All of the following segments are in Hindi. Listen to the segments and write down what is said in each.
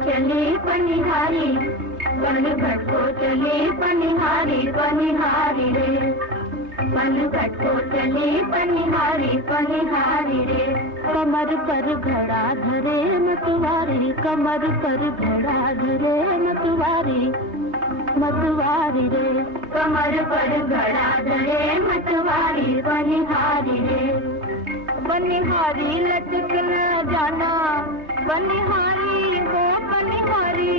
चले पनिहारी पन घटको चले पनिहारी पनिहारी रे पन घटको चले पनिहारी पनिहारी रे कमर पर घड़ा धरे मतवारी कमर पर घड़ा धरे मतवारी मतवारी रे कमर पर घड़ा धरे मतवारी पनिहारी रे पनिहारी लटक न जाना पनिहारी हो पनिहारी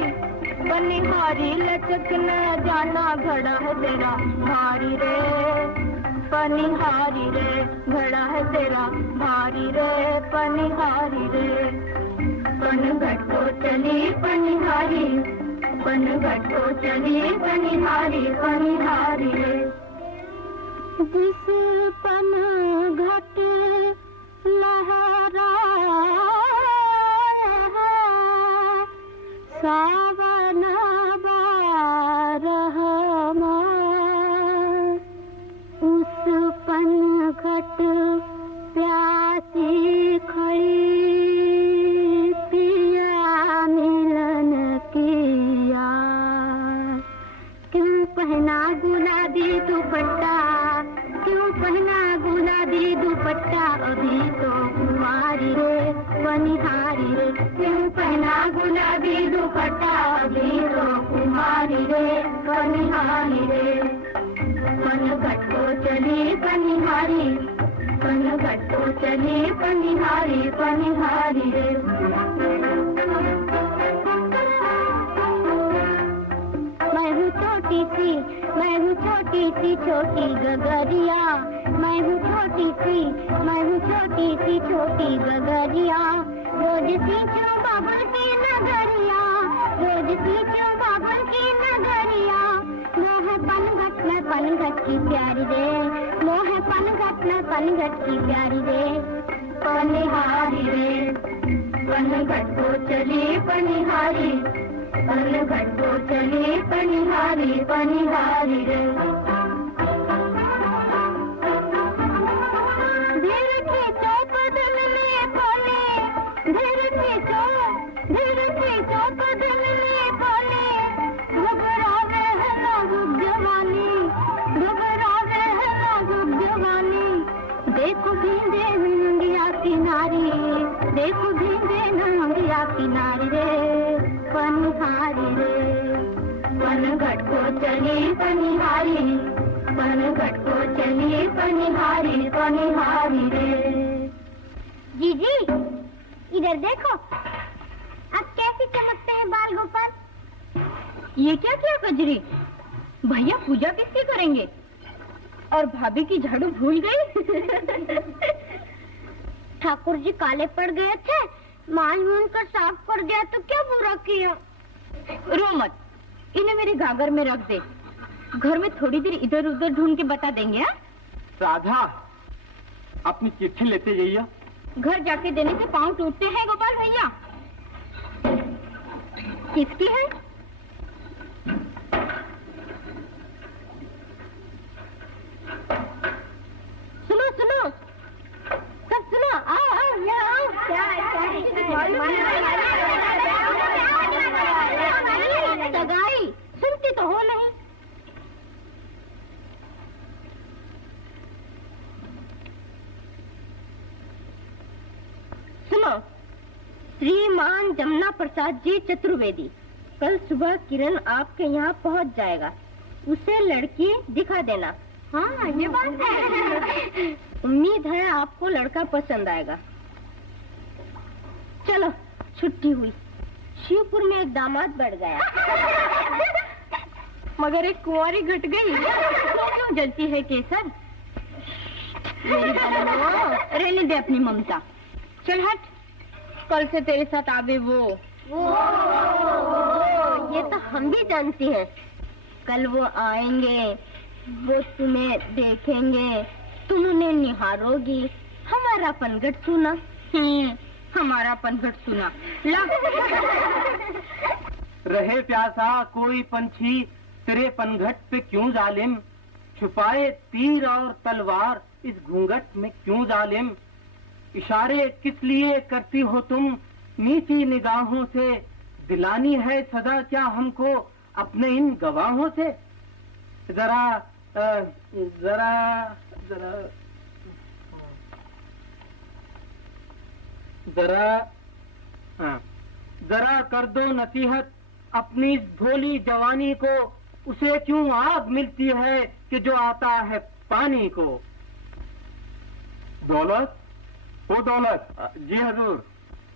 पनिहारी लचक न जाना घड़ा है तेरा भारी रे पनिहारी रे घड़ा है तेरा भारी रे पनिहारी रे पन घटको चली पनिहारी पन घटको चली पनिहारी पनिहारी रे जिस पन घट लहरा सावन बारह मास उस पनघट प्यासी खड़ी पिया मिलन किया क्यों पहना गुलाबी दुपट्टा क्यों पहना गुलाबी दुपट्टा अभी तो कुंवारी रे पनिहारी रे क्यों पहना गुलाबी दुपट्टा अभी तो कुंवारी रे पनिहारी रे पन घटको चली पनिहारी पन घटको चली पनिहारी पनिहारी रे मैं हूँ छोटी सी छोटी गगरिया मैं हूँ छोटी सी छोटी गगरिया रोज सींचूं बाबुल की नगरिया रोज सींचूं बाबुल की नगरिया मोह पनघट में पनघट की प्यारी रे मोह पनघट में पनघट की प्यारी रे पनिहारी रे पनघट को चली पनिहारी पनघट को चली पनिहारी पनिहारी रे देखो भींगे नंगिया किनारी देखो भींगे नंगिया किनारी रे पनिहारी रे पन घटको चली पनिहारी पन घटको चली पनिहारी पनिहारी रे जीजी इधर देखो अब कैसे चमकते हैं बाल गोपाल ये क्या किया कजरी? भैया पूजा किसकी करेंगे? और भाभी की झाड़ू भूल गई? ठाकुर जी काले पड़ गए थे, माल मूल कर साफ कर दिया तो क्या बुरा किया? रो मत, इन्हें मेरे गागर में रख दे, घर में थोड़ी देर इधर उधर ढूंढ के बता देंगे। हा? राधा, अपनी चिट्ठी लेते जाइए। घर जाके देने से पाँव टूटते हैं गोपाल भैया। किसकी है? सुनो सुनो, सब सुनो, आओ आओ यहाँ आओ। सगाई सुनती तो हो नहीं। सुनो, श्रीमान जमुना प्रसाद जी चतुर्वेदी, कल सुबह किरण आपके यहाँ पहुँच जाएगा, उसे लड़की दिखा देना। हाँ ये बात है। उम्मीद है आपको लड़का पसंद आएगा। चलो छुट्टी हुई। शिवपुर में एक दामाद बढ़ गया, मगर एक कुंवारी घट गई। क्यों जलती है केसर? मेरी बहनों, रहने दे अपनी ममता। चल हट, कल से तेरे साथ आवे वो ये तो हम भी जानती हैं। कल वो आएंगे, वो तुम्हें देखेंगे, तुम उन्हें निहारोगी, हमारा पनघट सुना। हमारा पनघट सुना। ला रहे प्यासा कोई पंछी तेरे पनघट पे क्यों जालिम, छुपाए तीर और तलवार इस घूंघट में क्यों जालिम, इशारे किस लिए करती हो तुम नीची निगाहों से, दिलानी है सदा क्या हमको अपने इन गवाहों से। जरा जरा जरा जरा हाँ, जरा कर दो नसीहत अपनी भोली जवानी को, उसे क्यों आग मिलती है कि जो आता है पानी को। दौलत, ओ दौलत। जी हजूर।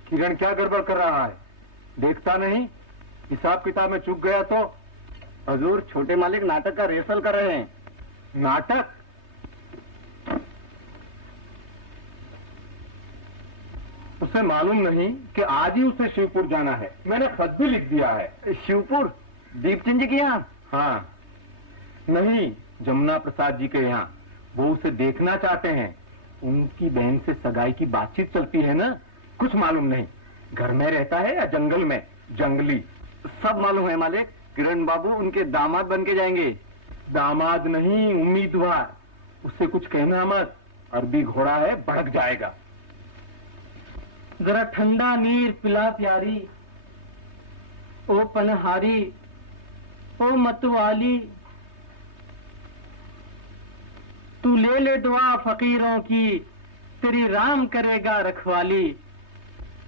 किरण क्या गड़बड़ कर रहा है, देखता नहीं? हिसाब किताब में चूक गया तो? हजूर, छोटे मालिक नाटक का रिहर्सल कर रहे हैं। नाटक? उसे मालूम नहीं कि आज ही उसे शिवपुर जाना है, मैंने खत भी लिख दिया है। शिवपुर? दीपचंद जी के यहाँ? हाँ। नहीं, जमुना प्रसाद जी के यहाँ। वो उसे देखना चाहते हैं, उनकी बहन से सगाई की बातचीत चलती है ना। कुछ मालूम नहीं, घर में रहता है या जंगल में, जंगली। सब मालूम है मालिक, किरण बाबू उनके दामाद बन के जाएंगे। दामाद नहीं, उम्मीदवार। उससे कुछ कहना मत, अरबी घोड़ा है, भड़क जाएगा। जरा ठंडा नीर पिला प्यारी, ओ पनहारी, ओ मतवाली, तू ले ले दुआ फकीरों की, तेरी राम करेगा रखवाली।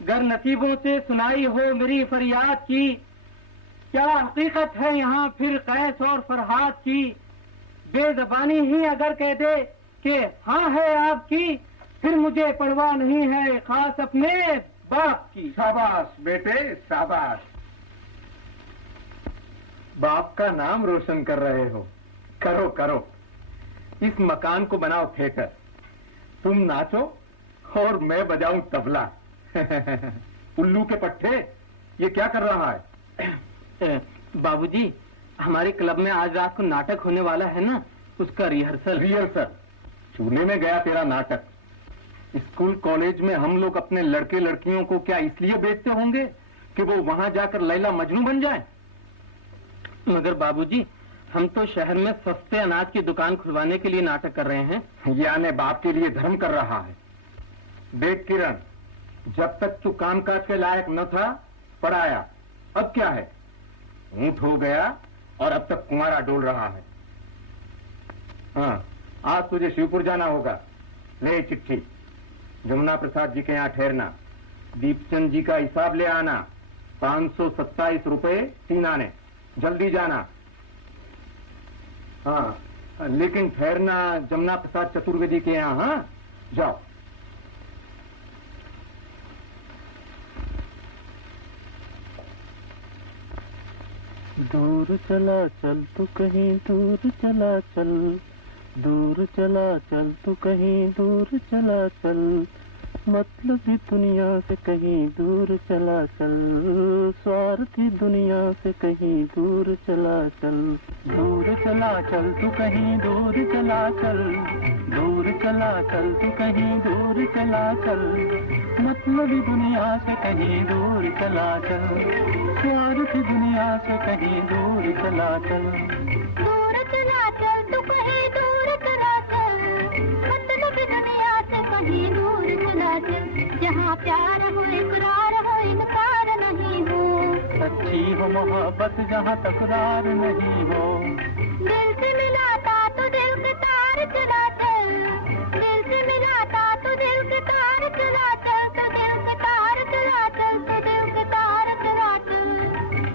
गर नसीबों से सुनाई हो मेरी फरियाद की, क्या हकीकत है यहाँ फिर कैस और फरहाद की। बेज़बानी ही अगर कह दे कि हाँ है आपकी, फिर मुझे परवाह नहीं है खास अपने बाप की। शाबाश बेटे, शाबाश। बाप का नाम रोशन कर रहे हो। करो करो, इस मकान को बनाओ थिएटर, तुम नाचो और मैं बजाऊं तबला। उल्लू के पट्टे, ये क्या कर रहा है? बाबूजी, हमारे क्लब में आज रात को नाटक होने वाला है ना, उसका रिहर्सल। रिहर्सल? चूल्हे में गया तेरा नाटक। स्कूल कॉलेज में हम लोग अपने लड़के लड़कियों को क्या इसलिए बेचते होंगे कि वो वहां जाकर लैला मजनू बन जाएं? मगर बाबूजी, हम तो शहर में सस्ते अनाज की दुकान खुलवाने के लिए नाटक कर रहे हैं। यानी बाप के लिए धर्म कर रहा है। देख किरण, जब तक तू कामकाज के लायक न था, पढ़ाया, अब क्या है? ऊंट हो गया और अब तक कुंवारा डोल रहा है। हाँ, आज तुझे शिवपुर जाना होगा। ले चिट्ठी, जमुना प्रसाद जी के यहाँ ठहरना, दीपचंद जी का हिसाब ले आना, 527 रुपए 3 आने, जल्दी जाना। हाँ, लेकिन ठहरना जमुना प्रसाद चतुर्वेदी के यहाँ। हाँ, जाओ। दूर चला चल तू कहीं दूर चला चल, दूर चला चल तू कहीं दूर चला चल, मतलबी दुनिया से कहीं दूर चला चल, स्वार्थी दुनिया से कहीं दूर चला चल। दूर चला चल तू कहीं दूर चला चल, दूर चला चल तू कहीं दूर चला चल, मतलबी दुनिया से कहीं दूर चला चल, स्वार्थी दुनिया से कहीं दूर चला चल। दूर चला चल तू कहीं दूर चला चल, मतलबी दुनिया से कहीं दूर चला चल, जहाँ प्यार हो इकरार हो इनकार नहीं हो, सच्ची हो मोहब्बत जहाँ तकरार नहीं हो, दिल से मिलाता तो दिल के तार चला चल, दिल से मिलाता तो दिल के तार चला चल, तो दिल के तार चला चल, तो दिल के तार चला चल।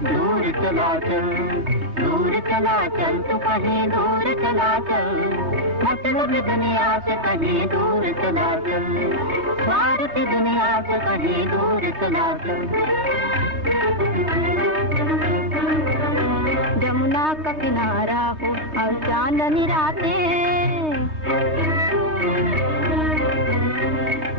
दूर चला चल, दूर चला चल तू कहीं दूर चला चल, मतलबी दुनिया से कहीं दूर चला चल, स्वार्थी दुनिया से कहीं दूर चला चल। जमुना का किनारा हो और चांदनी रातें,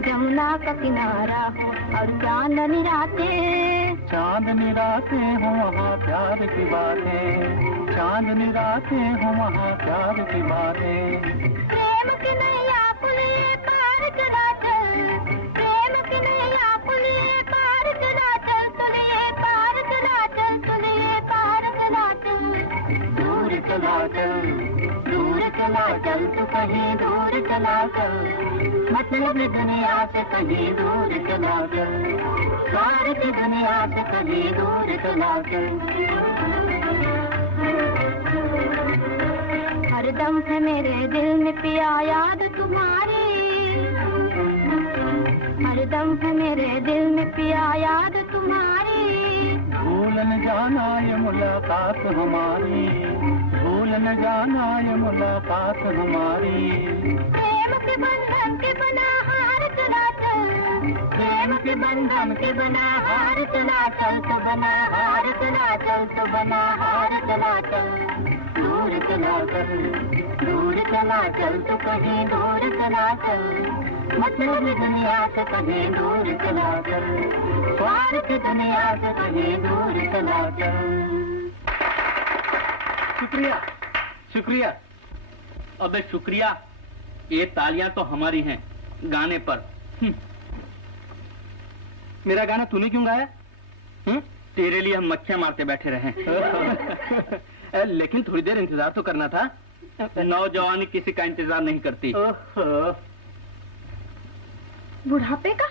जमुना का किनारा हो और चांदनी रातें, चांदनी रातें हो वहाँ प्यार की बातें, चांदनी रातें हो वहाँ प्यार की बातें, प्रेम की नैया पुलिये पार चला चल, प्रेम की नैया पुलिये पार चला चल, तुलिये पार चला चल, तुलिये पार चला चल। दूर चला चल, दूर चला चल तू कहीं दूर चला चल, मतलबी दुनिया से कहीं दूर चला चल, स्वार्थी दुनिया से कहीं दूर चला चल। हरदम है मेरे दिल में पिया याद तुम्हारी, हरदम है मेरे दिल में पिया याद तुम्हारी, भूल न जाना ये मुलाकात हमारी, भूल न जाना ये मुलाकात हमारी, प्रेम के बंधन के बना हार चला चल, प्रेम के बंधन के बना हार चला चल, तो बना हार चला चल, तो बना हार चला चल। दूर चला चल, दूर चला चल तू कहीं दूर चला चल, मतलबी दुनिया से कहीं दूर चला चल, स्वार्थी दुनिया से कहीं दूर चला चल। शुक्रिया, शुक्रिया। अबे शुक्रिया, ये तालियां तो हमारी हैं गाने पर। मेरा गाना तूने क्यों गाया? तेरे लिए हम मक्खियां मारते बैठे रहे। लेकिन थोड़ी देर इंतजार तो करना था। नौजवानी किसी का इंतजार नहीं करती। बुढ़ापे का?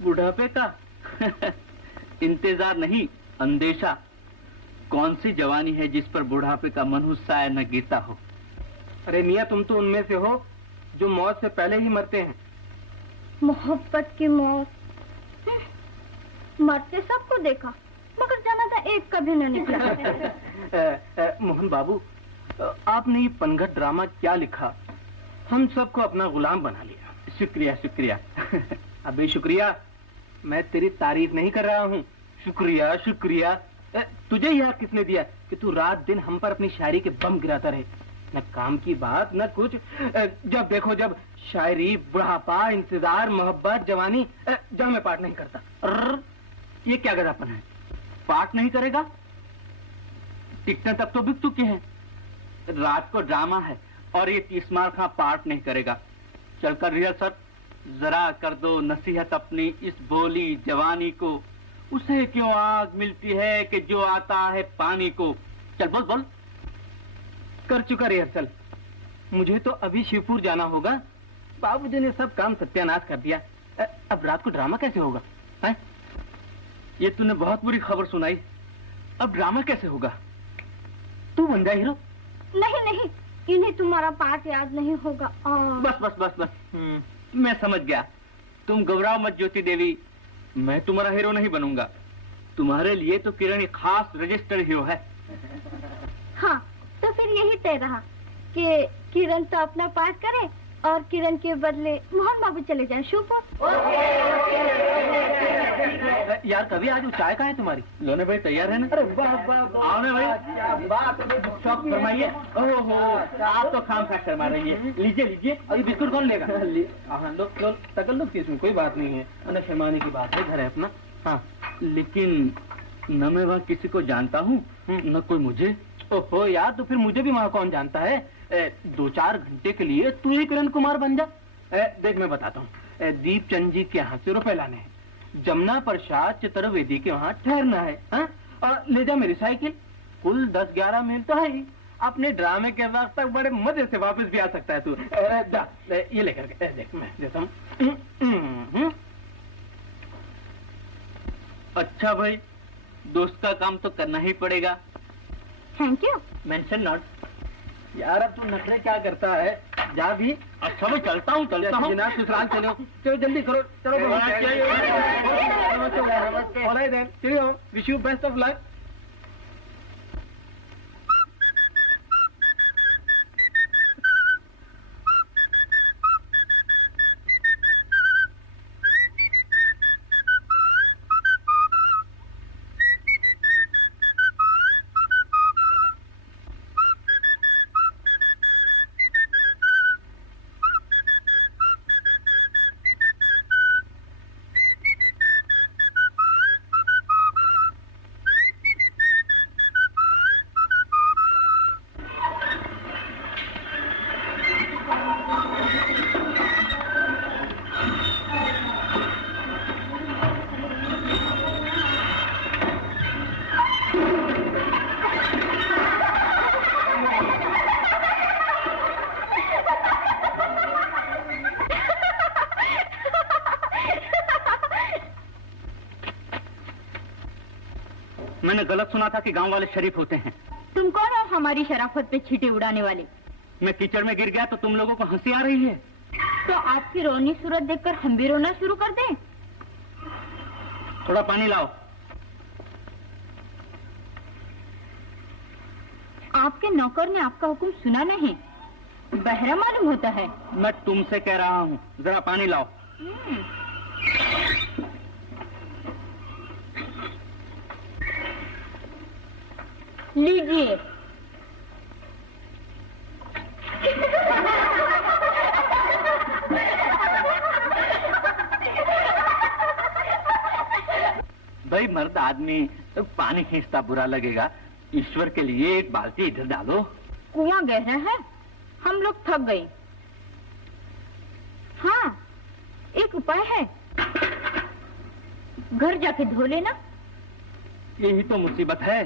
बुढ़ापे का इंतजार नहीं, अंदेशा। कौन सी जवानी है जिस पर बुढ़ापे का मनहुस्साया न गिरता हो? अरे मियाँ, तुम तो उनमें से हो जो मौत से पहले ही मरते हैं। मोहब्बत की मौत, मरते सबको देखा मगर जनाजा एक कभी न निकला। मोहन बाबू, आपने ये पनघट ड्रामा क्या लिखा? हम सबको अपना गुलाम बना लिया। शुक्रिया, शुक्रिया। अबे शुक्रिया, मैं तेरी तारीफ नहीं कर रहा हूँ। शुक्रिया शुक्रिया, तुझे याद किसने दिया कि तू रात दिन हम पर अपनी शायरी के बम गिराता रहे? न काम की बात न कुछ। जब देखो जब शायरी, बुढ़ापा, इंतजार, मोहब्बत, जवानी। जब मैं पाठ नहीं करता। ये क्या गधापन है? पाठ नहीं करेगा? टिकटें तक तो बिक चुकी हैं। रात को ड्रामा है और ये 30 मार खां पाठ नहीं करेगा। चलकर रिहर्सल जरा कर दो नसीहत अपनी इस बोली जवानी को। उसे क्यों आग मिलती है कि जो आता है पानी को। चल बोल बोल। कर चुका रिहर्सल। मुझे तो अभी शिवपुर जाना होगा। बाबूजी ने सब काम सत्यानाश कर दिया। अब रात को ड्रामा कैसे होगा? है? ये तूने बहुत बुरी खबर सुनाई। अब ड्रामा कैसे होगा? तू बन जा हीरो। नहीं नहीं, इन्हें तुम्हारा पाठ याद नहीं होगा। बस बस बस बस। मैं समझ गया। तुम घबराओ मत ज्योति देवी, मैं तुम्हारा हीरो नहीं बनूंगा। तुम्हारे लिए तो किरण एक खास रजिस्टर्ड हीरो है। हाँ, तो फिर यही तय रहा कि किरण तो अपना पाठ करे और किरण के बदले मोहन बाबू चले जाए शिवपुर। यार कभी आज वो चाय कहाँ है तुम्हारी? लोने भाई तैयार है ना? अरे वाह वाह वाह, आओ ना भाई। क्या बात है भाई, शौक फरमाइए। ओहो, आप तो खाम खा शर्मा रही है। लीजिए लीजिए। अभी बिस्कुट कौन लेगा? हाँ लो लो, तकल्लुफ की इसमें कोई बात नहीं है, ना शर्माने की बात है, घर है अपना। हाँ लेकिन न मैं वहाँ किसी को जानता हूँ न कोई मुझे। ओहो यार, तो फिर मुझे भी वहाँ कौन जानता है? 2-4 घंटे के लिए तू ही किरण कुमार बन जा। देख मैं बताता हूँ, दीपचंद जी के यहाँ से रुपए लाने हैं, जमुना प्रसाद चतुर्वेदी के वहाँ ठहरना है, हाँ? और ले जा मेरी साइकिल, कुल 10-11 मील तो है ही। अपने ड्रामे के वक्त तक बड़े मजे से वापस भी आ सकता है तू। जा ये लेकर के देख मैं देता हूँ। अच्छा भाई, दोस्त का काम तो करना ही पड़ेगा। Thank you. Mention not. यार अब तू नखरे क्या करता है, जा भी। अच्छा मैं चलता हूँ जनाब ससुराल चलो, चलो जल्दी करो, चलो चलो, wish you best of luck. मैंने गलत सुना था कि गांव वाले शरीफ होते हैं। तुम कौन हो हमारी शराफत पे छींटे उड़ाने वाले? मैं कीचड़ में गिर गया तो तुम लोगों को हंसी आ रही है। तो आपकी रोनी सूरत देखकर हम भी रोना शुरू कर दें? थोड़ा पानी लाओ। आपके नौकर ने आपका हुक्म सुना नहीं, बहरा मालूम होता है। मैं तुमसे कह रहा हूँ, जरा पानी लाओ। लीजिए। भाई मर्द आदमी तो पानी खींचता बुरा लगेगा, ईश्वर के लिए एक बाल्टी इधर डालो। कुआं गहरा है, हम लोग थक गए। हाँ, एक उपाय है, घर जाके धो लेना। यही तो मुसीबत है,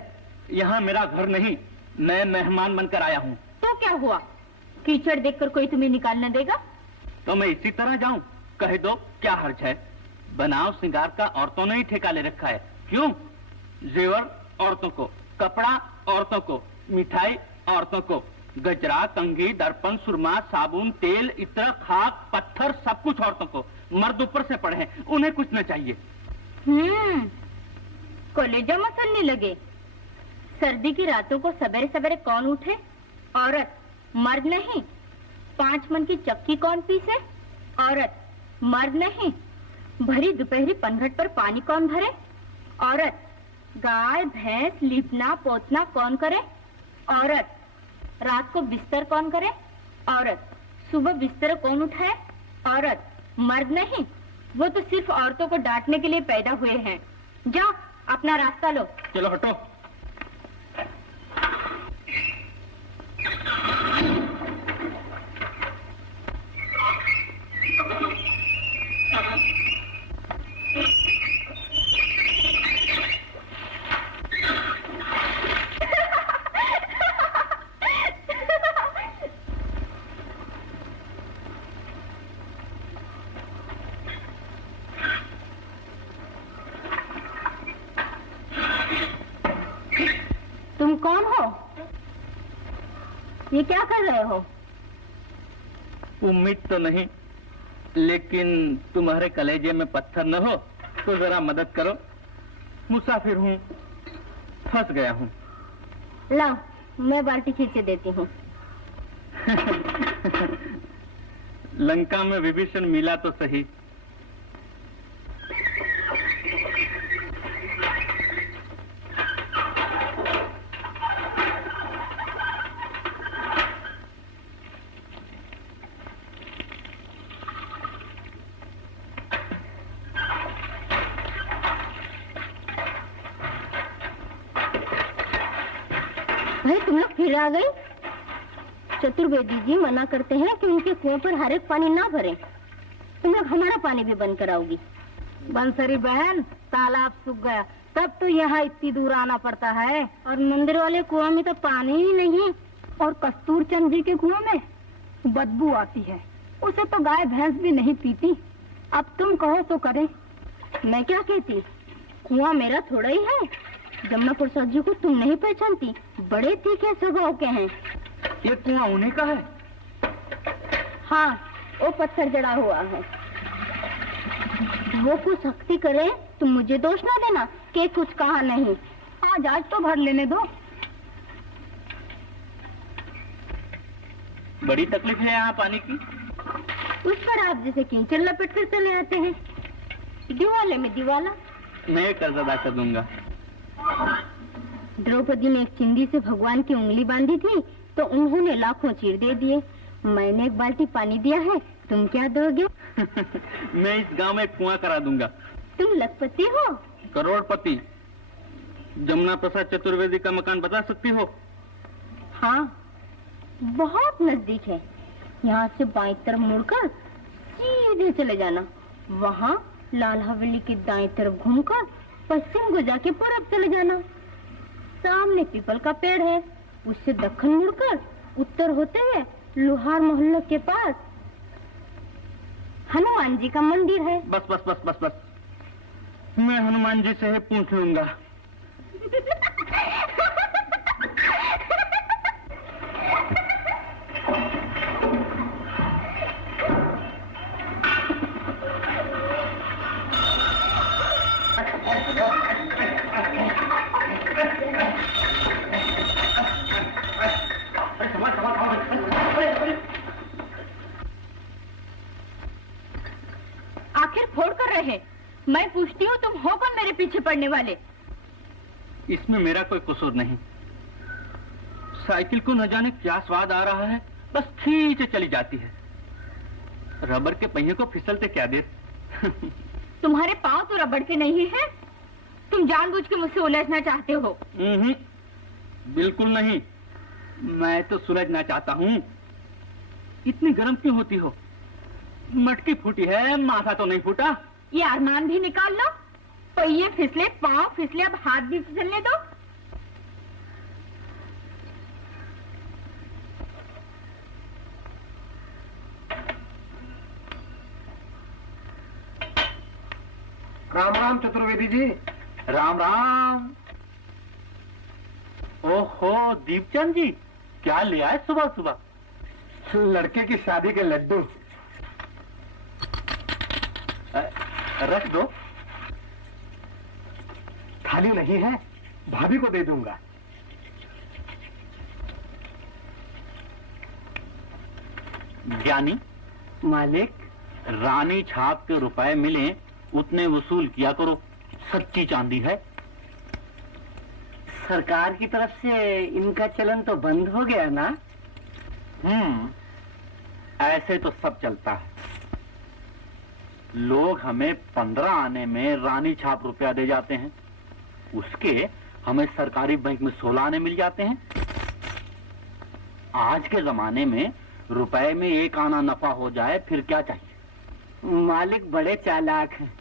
यहाँ मेरा घर नहीं, मैं मेहमान बनकर आया हूँ। तो क्या हुआ, कीचड़ देखकर कोई तुम्हें निकालना देगा? तो मैं इसी तरह जाऊँ? कह दो क्या हर्ज है। बनाव श्रृंगार का औरतों ने ही ठेका ले रखा है। क्यों? जेवर औरतों को, कपड़ा औरतों को, मिठाई औरतों को, गजरा, कंघी, दर्पण, सुरमा, साबुन, तेल, इत्र, खाक, पत्थर, सब कुछ औरतों को। मर्द ऊपर से पड़े हैं, उन्हें कुछ न चाहिए। कलेजा मसलने लगे। सर्दी की रातों को सवेरे सवेरे कौन उठे? औरत, मर्द नहीं। 5 मन की चक्की कौन पीसे? औरत, मर्द नहीं। भरी दोपहरी पनघट पर पानी कौन भरे? औरत। गाय भैंस लीपना पोतना कौन करे? औरत। रात को बिस्तर कौन करे? औरत। सुबह बिस्तर कौन उठाए? औरत। मर्द नहीं, वो तो सिर्फ औरतों को डांटने के लिए पैदा हुए हैं। जाओ अपना रास्ता लो। चलो हटो। तुम कौन हो? ये क्या कर रहे हो? उम्मीद तो नहीं, लेकिन तुम्हारे कलेजे में पत्थर न हो तो जरा मदद करो। मुसाफिर हूँ, फंस गया हूँ। लाओ, मैं बाल्टी खींच देती हूँ। लंका में विभीषण मिला तो सही। भाई तुम लोग फिर आ गई। चतुर्वेदी जी मना करते हैं कि उनके कुएं पर हर एक पानी ना भरें। तुम लोग हमारा पानी भी बंद कराओगी। बंसरी बहन, तालाब सूख गया, तब तो यहाँ इतनी दूर आना पड़ता है। और मंदिर वाले कुआं में तो पानी ही नहीं। और कस्तूर चंद जी के कुएं में बदबू आती है, उसे तो गाय भैंस भी नहीं पीती। अब तुम कहो तो करें। मैं क्या कहती, कुआं मेरा थोड़ा ही है। जमुना प्रसाद जी को तुम नहीं पहचानती, बड़े तीखे स्वभाव के हैं। ये कुआं उन्हीं का है? हाँ, वो पत्थर जड़ा हुआ है। वो कुछ सख्ती करे, तुम मुझे दोष ना देना कि कुछ कहा नहीं। आज तो भर लेने दो। बड़ी तकलीफ है यहाँ पानी की। उस पर आप जैसे कीचड़ लपेट कर चले आते हैं। दिवाले में दिवाला। मैं कर्ज अदा कर दूंगा। द्रौपदी ने एक चिंदी से भगवान की उंगली बांधी थी तो उन्होंने लाखों चीर दे दिए। मैंने एक बाल्टी पानी दिया है, तुम क्या दोगे? मैं इस गांव में एक कुआं करा दूंगा। तुम लखपति हो? करोड़पति। जमुना प्रसाद चतुर्वेदी का मकान बता सकती हो? हाँ, बहुत नजदीक है। यहाँ से बाईं तरफ मुड़कर सीधे चले जाना। वहाँ लाल हवेली की दाईं तरफ घूमकर पश्चिम को जाके पूरब चले जाना। सामने पीपल का पेड़ है, उससे दक्षिण मुड़कर उत्तर होते हुए लोहार मोहल्ले के पास हनुमान जी का मंदिर है। बस बस बस बस बस, मैं हनुमान जी से ही पूछ लूंगा। आखिर फोड़ कर रहे। मैं पूछती हूँ, तुम हो कौन मेरे पीछे पड़ने वाले? इसमें मेरा कोई कसूर नहीं। साइकिल को न जाने क्या स्वाद आ रहा है, बस खींचे चली जाती है। रबर के पहिए को फिसलते क्या देर। तुम्हारे पाँव तो रबड़ के नहीं है। तुम जानबूझ के मुझसे उलझना चाहते हो। बिल्कुल नहीं, मैं तो सुलझना चाहता हूँ। इतनी गर्म क्यों होती हो? मटकी फूटी है, माथा तो नहीं फूटा। ये अरमान भी निकाल लो। पहिए फिसले, पाँव फिसले, अब हाथ भी फिसलने दो। राम राम चतुर्वेदी जी। राम राम। ओहो दीपचंद जी, क्या ले आए सुबह सुबह? लड़के की शादी के लड्डू। रख दो। थाली नहीं है, भाभी को दे दूंगा। ज्ञानी मालिक, रानी छाप के रुपए मिले उतने वसूल किया करो। सच्ची चांदी है। सरकार की तरफ से इनका चलन तो बंद हो गया ना? ऐसे तो सब चलता है। लोग हमें 15 आने में रानी छाप रुपया दे जाते हैं, उसके हमें सरकारी बैंक में 16 आने मिल जाते हैं। आज के जमाने में रुपए में 1 आना नफा हो जाए फिर क्या चाहिए? मालिक बड़े चालाक हैं।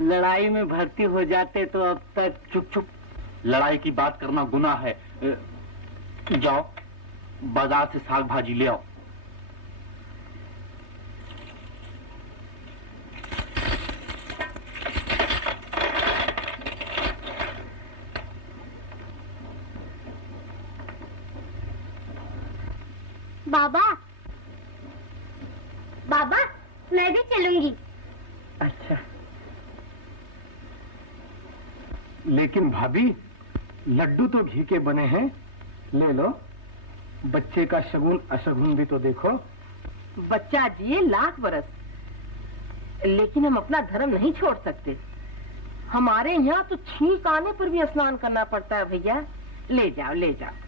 लड़ाई में भर्ती हो जाते तो अब तक। चुप चुप, लड़ाई की बात करना गुनाह है। जाओ बाजार से साग भाजी ले आओ। बाबा, बाबा, मैं भी चलूंगी। अच्छा, लेकिन भाभी, लड्डू तो घी के बने हैं, ले लो। बच्चे का शगुन अशगुन भी तो देखो। बच्चा जिए लाख बरस, लेकिन हम अपना धर्म नहीं छोड़ सकते। हमारे यहाँ तो छींक आने पर भी स्नान करना पड़ता है भैया। ले जाओ ले जाओ।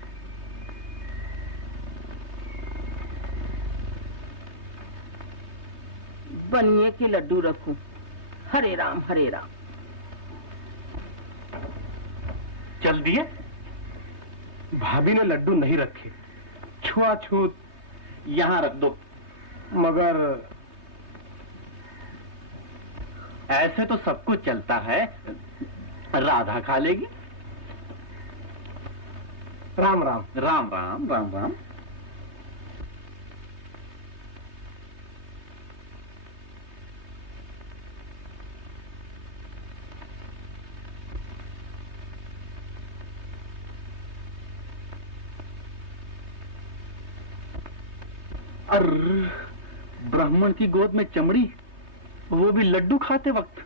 बनिए के लड्डू रखूं। हरे राम हरे राम। चल दिए? भाभी ने लड्डू नहीं रखे, छुआछूत। यहाँ रख दो। मगर ऐसे तो सब कुछ चलता है। राधा खा लेगी। राम राम। राम राम राम राम। अर्र, ब्राह्मण की गोद में चमड़ी, वो भी लड्डू खाते वक्त।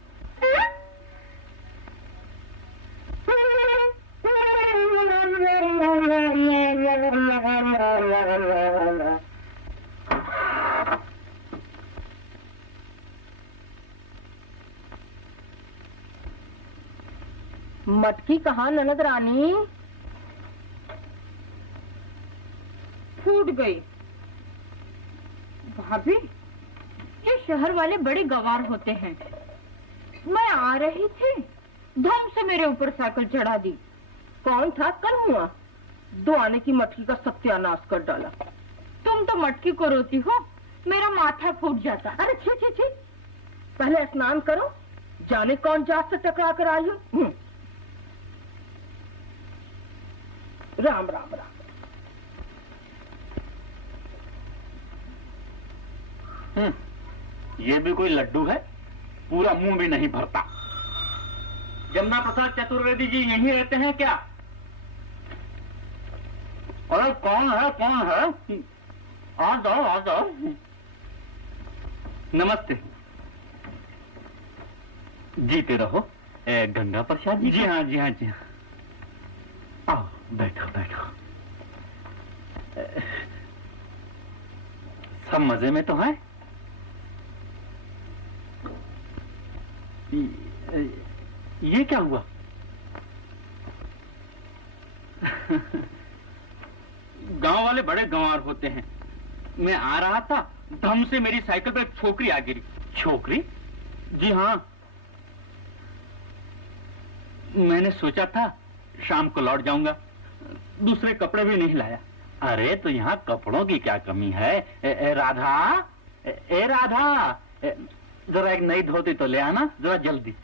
मटकी कहाँ ननद रानी? फूट गई। भाभी, ये शहर वाले बड़े गवार होते हैं। मैं आ रही थी, धम से मेरे ऊपर साइकिल चढ़ा दी। कौन था? कल हुआ दो आने की मटकी का सत्यानाश कर डाला। तुम तो मटकी को रोती हो, मेरा माथा फूट जाता। अरे छी छी छी, पहले स्नान करो, जाने कौन जात से टकरा कर आई हो। राम राम राम। ये भी कोई लड्डू है? पूरा मुंह भी नहीं भरता। जमुना प्रसाद चतुर्वेदी जी यहीं रहते हैं क्या? अरे कौन है, कौन है? आ जाओ, आ जाओ। नमस्ते। जीते रहो। गंगा प्रसाद जी? जी हाँ, जी हाँ, जी हाँ। आओ, बैठो बैठो। सब मजे में तो हैं? ये क्या हुआ? गांव वाले बड़े गंवार होते हैं। मैं आ रहा था, धम से मेरी साइकिल पर एक छोकरी आ गिरी। छोकरी? जी हाँ। मैंने सोचा था शाम को लौट जाऊंगा, दूसरे कपड़े भी नहीं लाया। अरे तो यहाँ कपड़ों की क्या कमी है? राधा, राधा, जरा एक नई धोती तो ले आना, जरा जल्दी।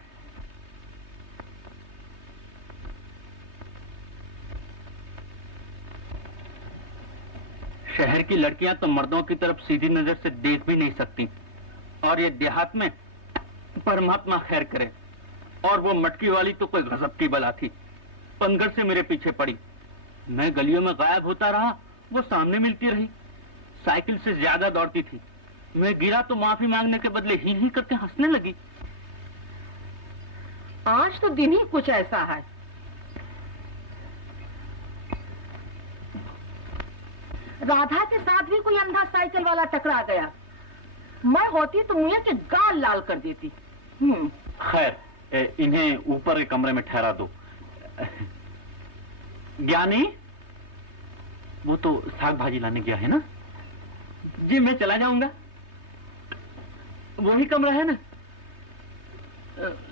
शहर की लड़कियां तो मर्दों की तरफ सीधी नजर से देख भी नहीं सकती, और ये देहात में परमात्मा खैर करे। और वो मटकी वाली तो कोई गजब की बला थी, पनघट से मेरे पीछे पड़ी। मैं गलियों में गायब होता रहा, वो सामने मिलती रही, साइकिल से ज्यादा दौड़ती थी। मैं गिरा तो माफी मांगने के बदले ही करके हंसने लगी। आज तो दिन ही कुछ ऐसा है। राधा के साथ भी कोई अंधा साइकिल वाला टकरा गया। मैं होती तो मुझे के गाल लाल कर देती। खैर, इन्हें ऊपर के कमरे में ठहरा दो। ज्ञानी, वो तो साग भाजी लाने गया है ना? जी मैं चला जाऊंगा, वही कमरा है ना।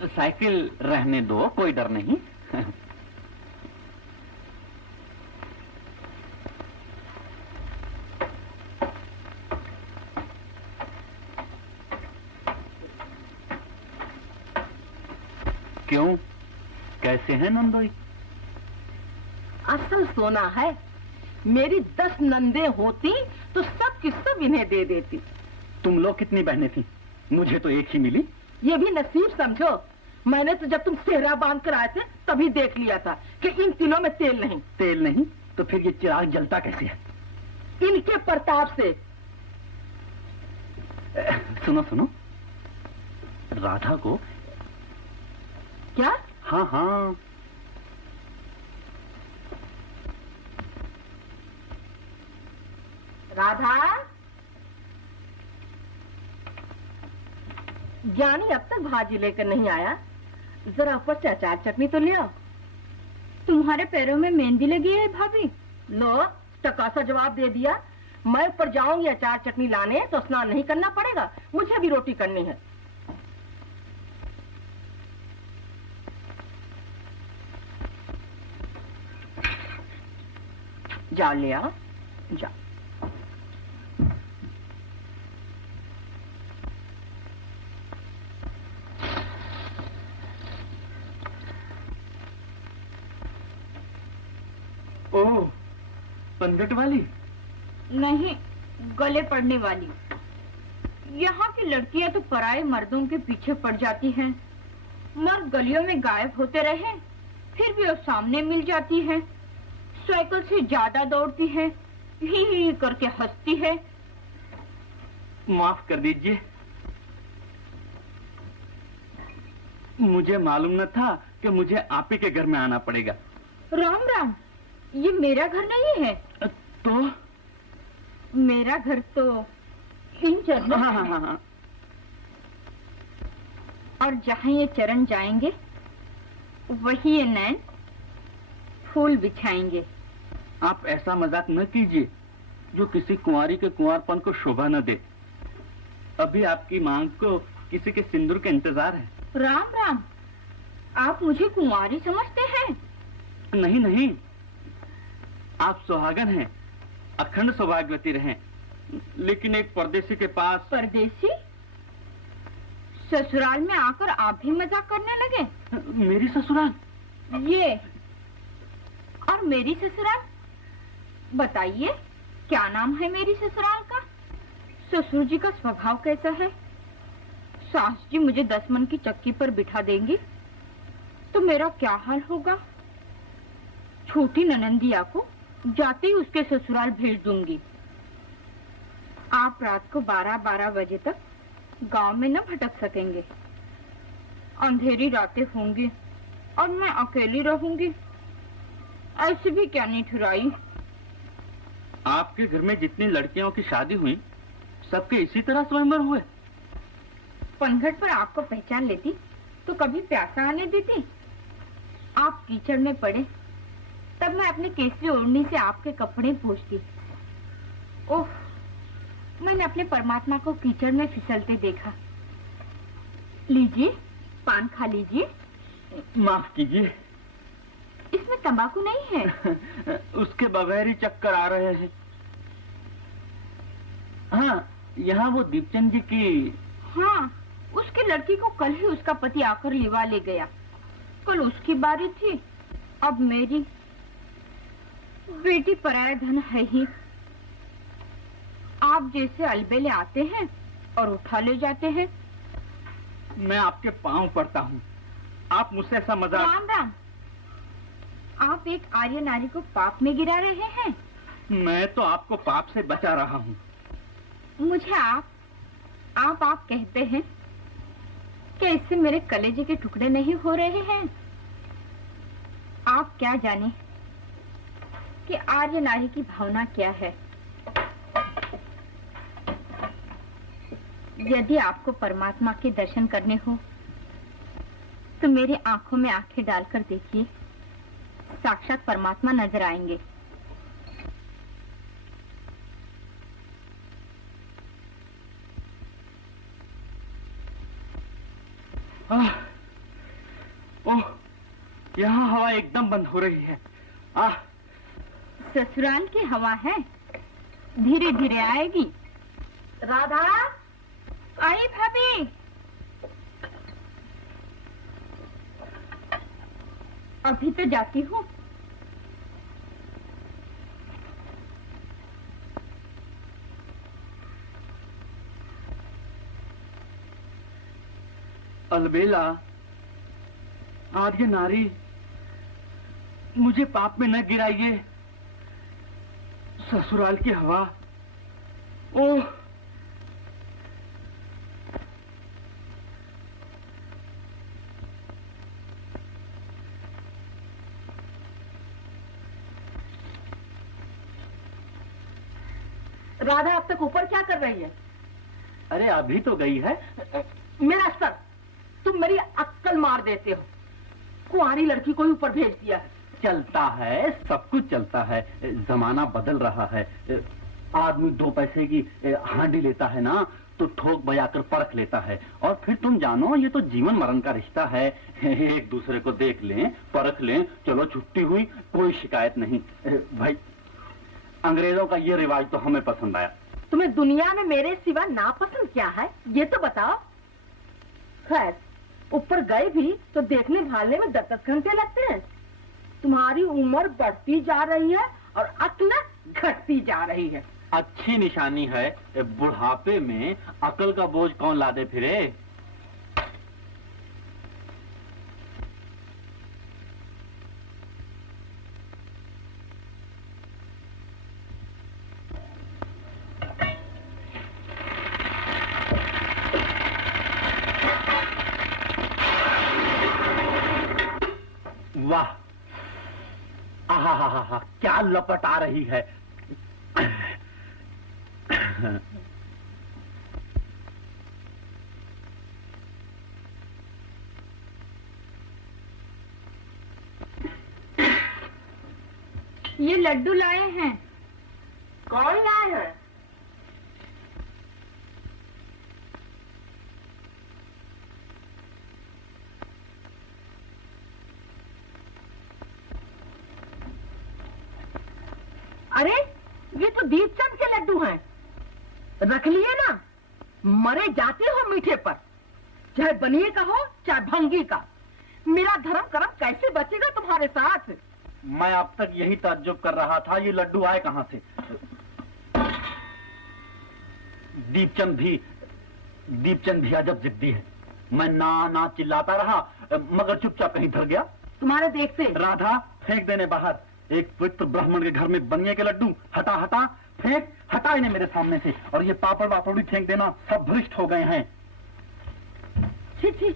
साइकिल रहने दो, कोई डर नहीं। क्यों, कैसे हैं नंदोई? असल सोना है। मेरी 10 नंदे होती तो सब की सब इन्हें दे देती। तुम लोग कितनी बहनें थी? मुझे तो एक ही मिली। ये भी नसीब समझो। मैंने तो जब तुम सेहरा बांध कर आए थे तभी देख लिया था कि इन तिलों में तेल नहीं। तेल नहीं तो फिर ये चिराग जलता कैसे है? इनके प्रताप से। सुनो सुनो, राधा को। क्या? हाँ हाँ, राधा, ज्ञानी अब तक भाजी लेकर नहीं आया। जरा ऊपर से अचार चटनी तो ले आओ। तुम्हारे पैरों में मेहंदी लगी है भाभी? लो, टका सा जवाब दे दिया। मैं ऊपर जाऊंगी अचार चटनी लाने तो स्नान नहीं करना पड़ेगा। मुझे भी रोटी करनी है। जाओ ले आओ, जाओ। ओह, पंगट वाली? नहीं, गले पड़ने वाली। यहाँ की लड़कियां तो पराये मर्दों के पीछे पड़ जाती हैं। मर्द गलियों में गायब होते रहे, फिर भी वो सामने मिल जाती है। साइकिल से ज्यादा दौड़ती है, ही करके हंसती है। माफ कर दीजिए, मुझे मालूम न था कि मुझे आप ही के घर में आना पड़ेगा। राम राम, ये मेरा घर नहीं है। तो मेरा घर तो इन चरणों हाँ, में हाँ, है। हाँ। और जहाँ ये चरण जाएंगे वही ये नैन फूल बिछाएंगे। आप ऐसा मजाक न कीजिए जो किसी कुंवारी के कुंवारपन को शोभा न दे। अभी आपकी मांग को किसी के सिंदूर के इंतजार है। राम राम, आप मुझे कुंवारी समझते हैं? नहीं नहीं, आप सुहागन हैं, अखंड सौभाग्यवती रहें। लेकिन एक परदेसी के पास। परदेसी? ससुराल में आकर आप भी मजाक करने लगे? मेरी ससुराल? ये और मेरी ससुराल? बताइए, क्या नाम है मेरी ससुराल का? ससुर जी का स्वभाव कैसा है? सास जी मुझे 10 मन की चक्की पर बिठा देंगी तो मेरा क्या हाल होगा? छोटी ननंदिया को जाते ही उसके ससुराल भेज दूंगी। आप रात को 12-12 बजे तक गांव में न भटक सकेंगे। अंधेरी रातें होंगी और मैं अकेली रहूंगी। ऐसे भी क्या नहीं ठुराई। आपके घर में जितनी लड़कियों की शादी हुई सबके इसी तरह स्वयंवर हुए? पनघट पर आपको पहचान लेती तो कभी प्यासा आने देती? आप कीचड़ में पड़े तब मैं अपने केसरी ओढ़नी से आपके कपड़े पोंछती। ओह, मैंने अपने परमात्मा को कीचड़ में फिसलते देखा। लीजिए, पान खा लीजिए। माफ कीजिए, इसमें तंबाकू नहीं है। उसके बगैर ही चक्कर आ रहे हैं। हाँ, यहाँ वो दीपचंद जी की। हाँ, उसकी लड़की को कल ही उसका पति आकर लिवा ले गया। कल उसकी बारी थी, अब मेरी। बेटी पराया धन है ही। आप जैसे अलबेले आते हैं और उठा ले जाते हैं। मैं आपके पांव पड़ता हूँ, आप मुझसे ऐसा मजाक। राम राम, आप एक आर्य नारी को पाप में गिरा रहे हैं। मैं तो आपको पाप से बचा रहा हूँ। मुझे आप कहते हैं कि इससे मेरे कलेजे के टुकड़े नहीं हो रहे हैं। आप क्या जाने कि आर्य नारी की भावना क्या है। यदि आपको परमात्मा के दर्शन करने हो तो मेरी आंखों में आंखें डालकर देखिए, साक्षात परमात्मा नजर आएंगे। ओह, यहाँ हवा एकदम बंद हो रही है। ससुराल की हवा है, धीरे धीरे आएगी। राधा, आई भाभी। अभी तो जाती हूँ। अलबेला, आर्य नारी, मुझे पाप में न गिराइए। ससुराल की हवा। ओह, राधा अब तक ऊपर क्या कर रही है? अरे अभी तो गई है। मेरा सर, तुम मेरी अक्कल मार देते हो। कुंवारी लड़की को ही ऊपर भेज दिया है। चलता है, सब कुछ चलता है। जमाना बदल रहा है। आदमी 2 पैसे की हांडी लेता है ना तो ठोक बजाकर परख लेता है। और फिर तुम जानो, ये तो जीवन मरण का रिश्ता है। एक दूसरे को देख लें, परख लें, चलो छुट्टी हुई, कोई शिकायत नहीं। भाई अंग्रेजों का ये रिवाज तो हमें पसंद आया। तुम्हें दुनिया में मेरे सिवा नापसंद क्या है ये तो बताओ। खैर ऊपर गए भी तो देखने भालने में 10 घंटे लगते हैं। तुम्हारी उम्र बढ़ती जा रही है और अक्ल घटती जा रही है। अच्छी निशानी है, बुढ़ापे में अकल का बोझ कौन लादे फिरे। वाह, आहा, क्या लपट आ रही है। ये लड्डू लाए हैं। कौन लाए हैं? अरे ये तो दीपचंद के लड्डू हैं। रख लिए ना, मरे जाते हो मीठे पर, चाहे बनिए का हो चाहे भंगी का। मेरा धर्म कर्म कैसे बचेगा तुम्हारे साथ? मैं अब तक यही ताज्जुब कर रहा था, ये लड्डू आए कहां से। दीपचंद भी अजब जिद्दी है। मैं ना चिल्लाता रहा मगर चुपचाप कहीं धर गया। तुम्हारे देखते राधा, फेंक देने बाहर। एक पवित्र ब्राह्मण के घर में बनिए के लड्डू, हटा फेंक, हटा इन्हें मेरे सामने से। और ये पापड़ वापड़ भी फेंक देना, सब भ्रष्ट हो गए हैं। छी छी।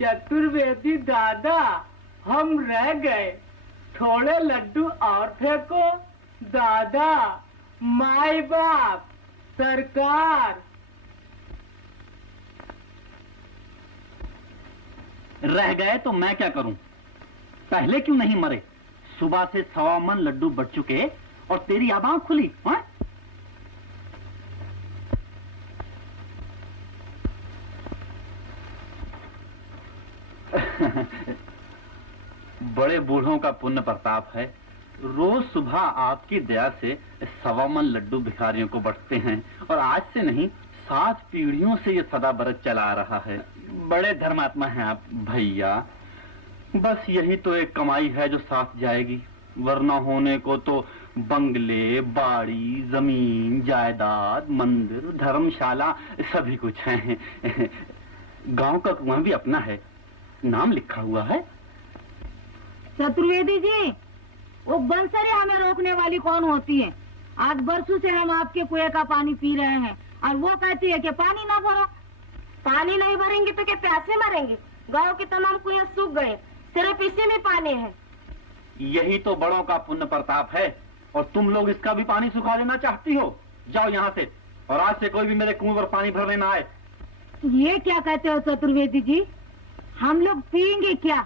चतुर्वेदी दादा, हम रह गए, थोड़े लड्डू और फेंको। दादा, माई बाप, सरकार। रह गए तो मैं क्या करूं? पहले क्यों नहीं मरे? सुबह से 1.25 मन लड्डू बढ़ चुके और तेरी अब आंख खुली। हाँ? बड़े बूढ़ों का पुण्य प्रताप है। रोज सुबह आपकी दया से 1.25 मन लड्डू भिखारियों को बंटते हैं और आज से नहीं 7 पीढ़ियों से ये सदा बरत चला आ रहा है। बड़े धर्मात्मा हैं आप भैया। बस यही तो एक कमाई है जो साथ जाएगी, वरना होने को तो बंगले, बाड़ी, जमीन, जायदाद, मंदिर, धर्मशाला सभी कुछ है। गांव का कुआं भी अपना है, नाम लिखा हुआ है। चतुर्वेदी जी, वो बंसरी हमें रोकने वाली कौन होती है? आज बरसों से हम आपके कुएं का पानी पी रहे हैं और वो कहती है कि पानी ना भरो। पानी नहीं भरेंगे तो क्या प्यासे मरेंगे? गांव के तमाम कुएं सूख गए, सिर्फ इसी में पानी है। यही तो बड़ों का पुण्य प्रताप है और तुम लोग इसका भी पानी सुखा देना चाहती हो। जाओ यहाँ से, और आज से कोई भी मेरे कुएं पर पानी भरने ना आए। ये क्या कहते हो चतुर्वेदी जी? हम लोग पिएंगे क्या?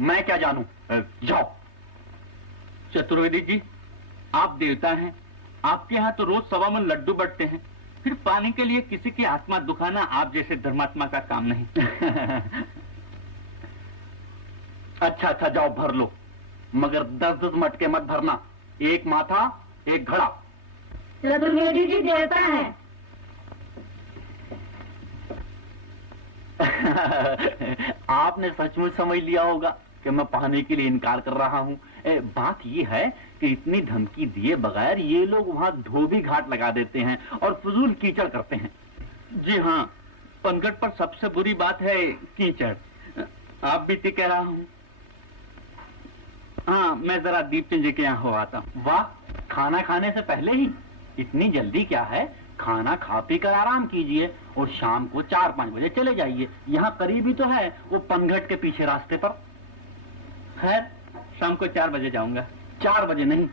मैं क्या जानूं? जाओ। चतुर्वेदी जी, आप देवता हैं, आपके यहाँ तो रोज 1.25 मन लड्डू बंटते हैं, फिर पानी के लिए किसी की आत्मा दुखाना आप जैसे धर्मात्मा का काम नहीं। अच्छा जाओ भर लो, मगर 10-10 मटके मत भरना, एक माथा एक घड़ा। चतुर्वेदी जी देवता है। आपने सचमुच समझ लिया होगा कि मैं पानी के लिए इनकार कर रहा हूँ। बात ये है कि इतनी धमकी दिए बगैर ये लोग वहाँ धोबी घाट लगा देते हैं और फजूल कीचड़ करते हैं। जी हाँ, पनघट पर सबसे बुरी बात है कीचड़। आप भी तो कह रहा हूँ। हाँ, मैं जरा दीपचंद जी के यहाँ हो आता। वाह, खाना खाने से पहले ही? इतनी जल्दी क्या है? खाना खा पी कर आराम कीजिए और शाम को 4-5 बजे चले जाइए। यहाँ करीब ही तो है, वो पनघट के पीछे रास्ते पर। खैर, शाम को 4 बजे जाऊंगा। 4 बजे नहीं,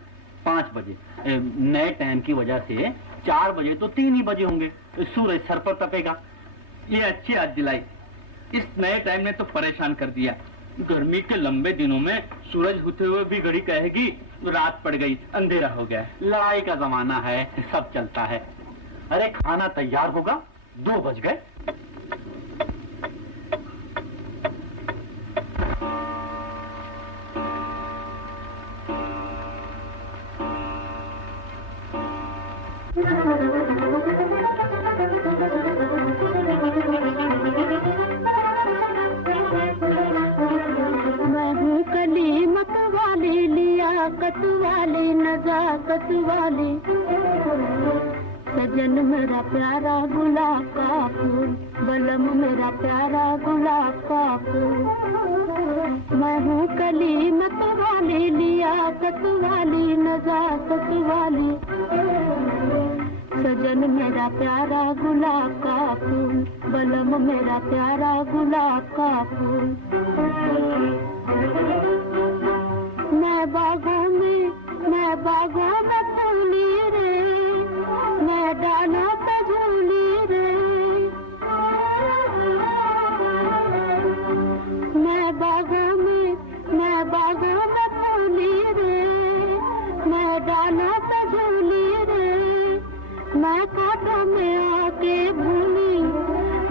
5 बजे। नए टाइम की वजह से 4 बजे तो 3 ही बजे होंगे, सूरज सर पर तपेगा। ये अच्छी याद दिलाई। इस नए टाइम ने तो परेशान कर दिया। गर्मी के लंबे दिनों में सूरज होते हुए भी घड़ी कहेगी रात पड़ गई, अंधेरा हो गया। लड़ाई का जमाना है, सब चलता है। अरे खाना तैयार होगा, 2 बज गए। वाली नजाकत वाली सजन मेरा प्यारा गुलाब का फूल, बलम मेरा प्यारा गुलाब का फूल। मैं हूँ कली मत वाली लियाकत वाली नजाकत वाली सजन मेरा प्यारा गुलाब का फूल, बलम मेरा प्यारा गुलाब का फूल। मैं बागों में फूली रे, मैं डालों पे झूली रे। मैं बागों में फूली रे, मैं डालों पे झूली रे। मैं कांटों में आके भूली,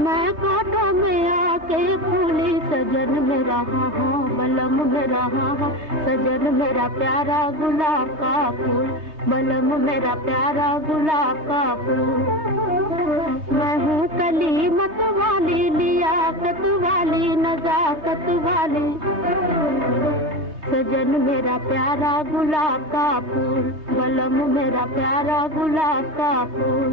मैं कांटों में आके भूली। सजन मेरा हाँ बलम मेरा हाँ, सजन मेरा प्यारा गुलाब का फूल, बलम मेरा प्यारा गुलाब का फूल। मैं हूँ कली मत वाली लियाकत वाली नजाकत वाली सजन मेरा प्यारा गुलाब का फूल, बलम मेरा प्यारा गुलाब का फूल।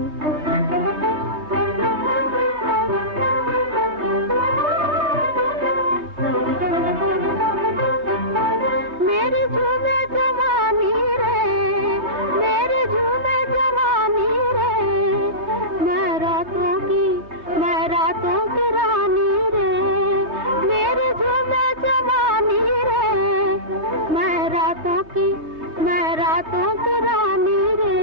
मैं रातों की रानी रे,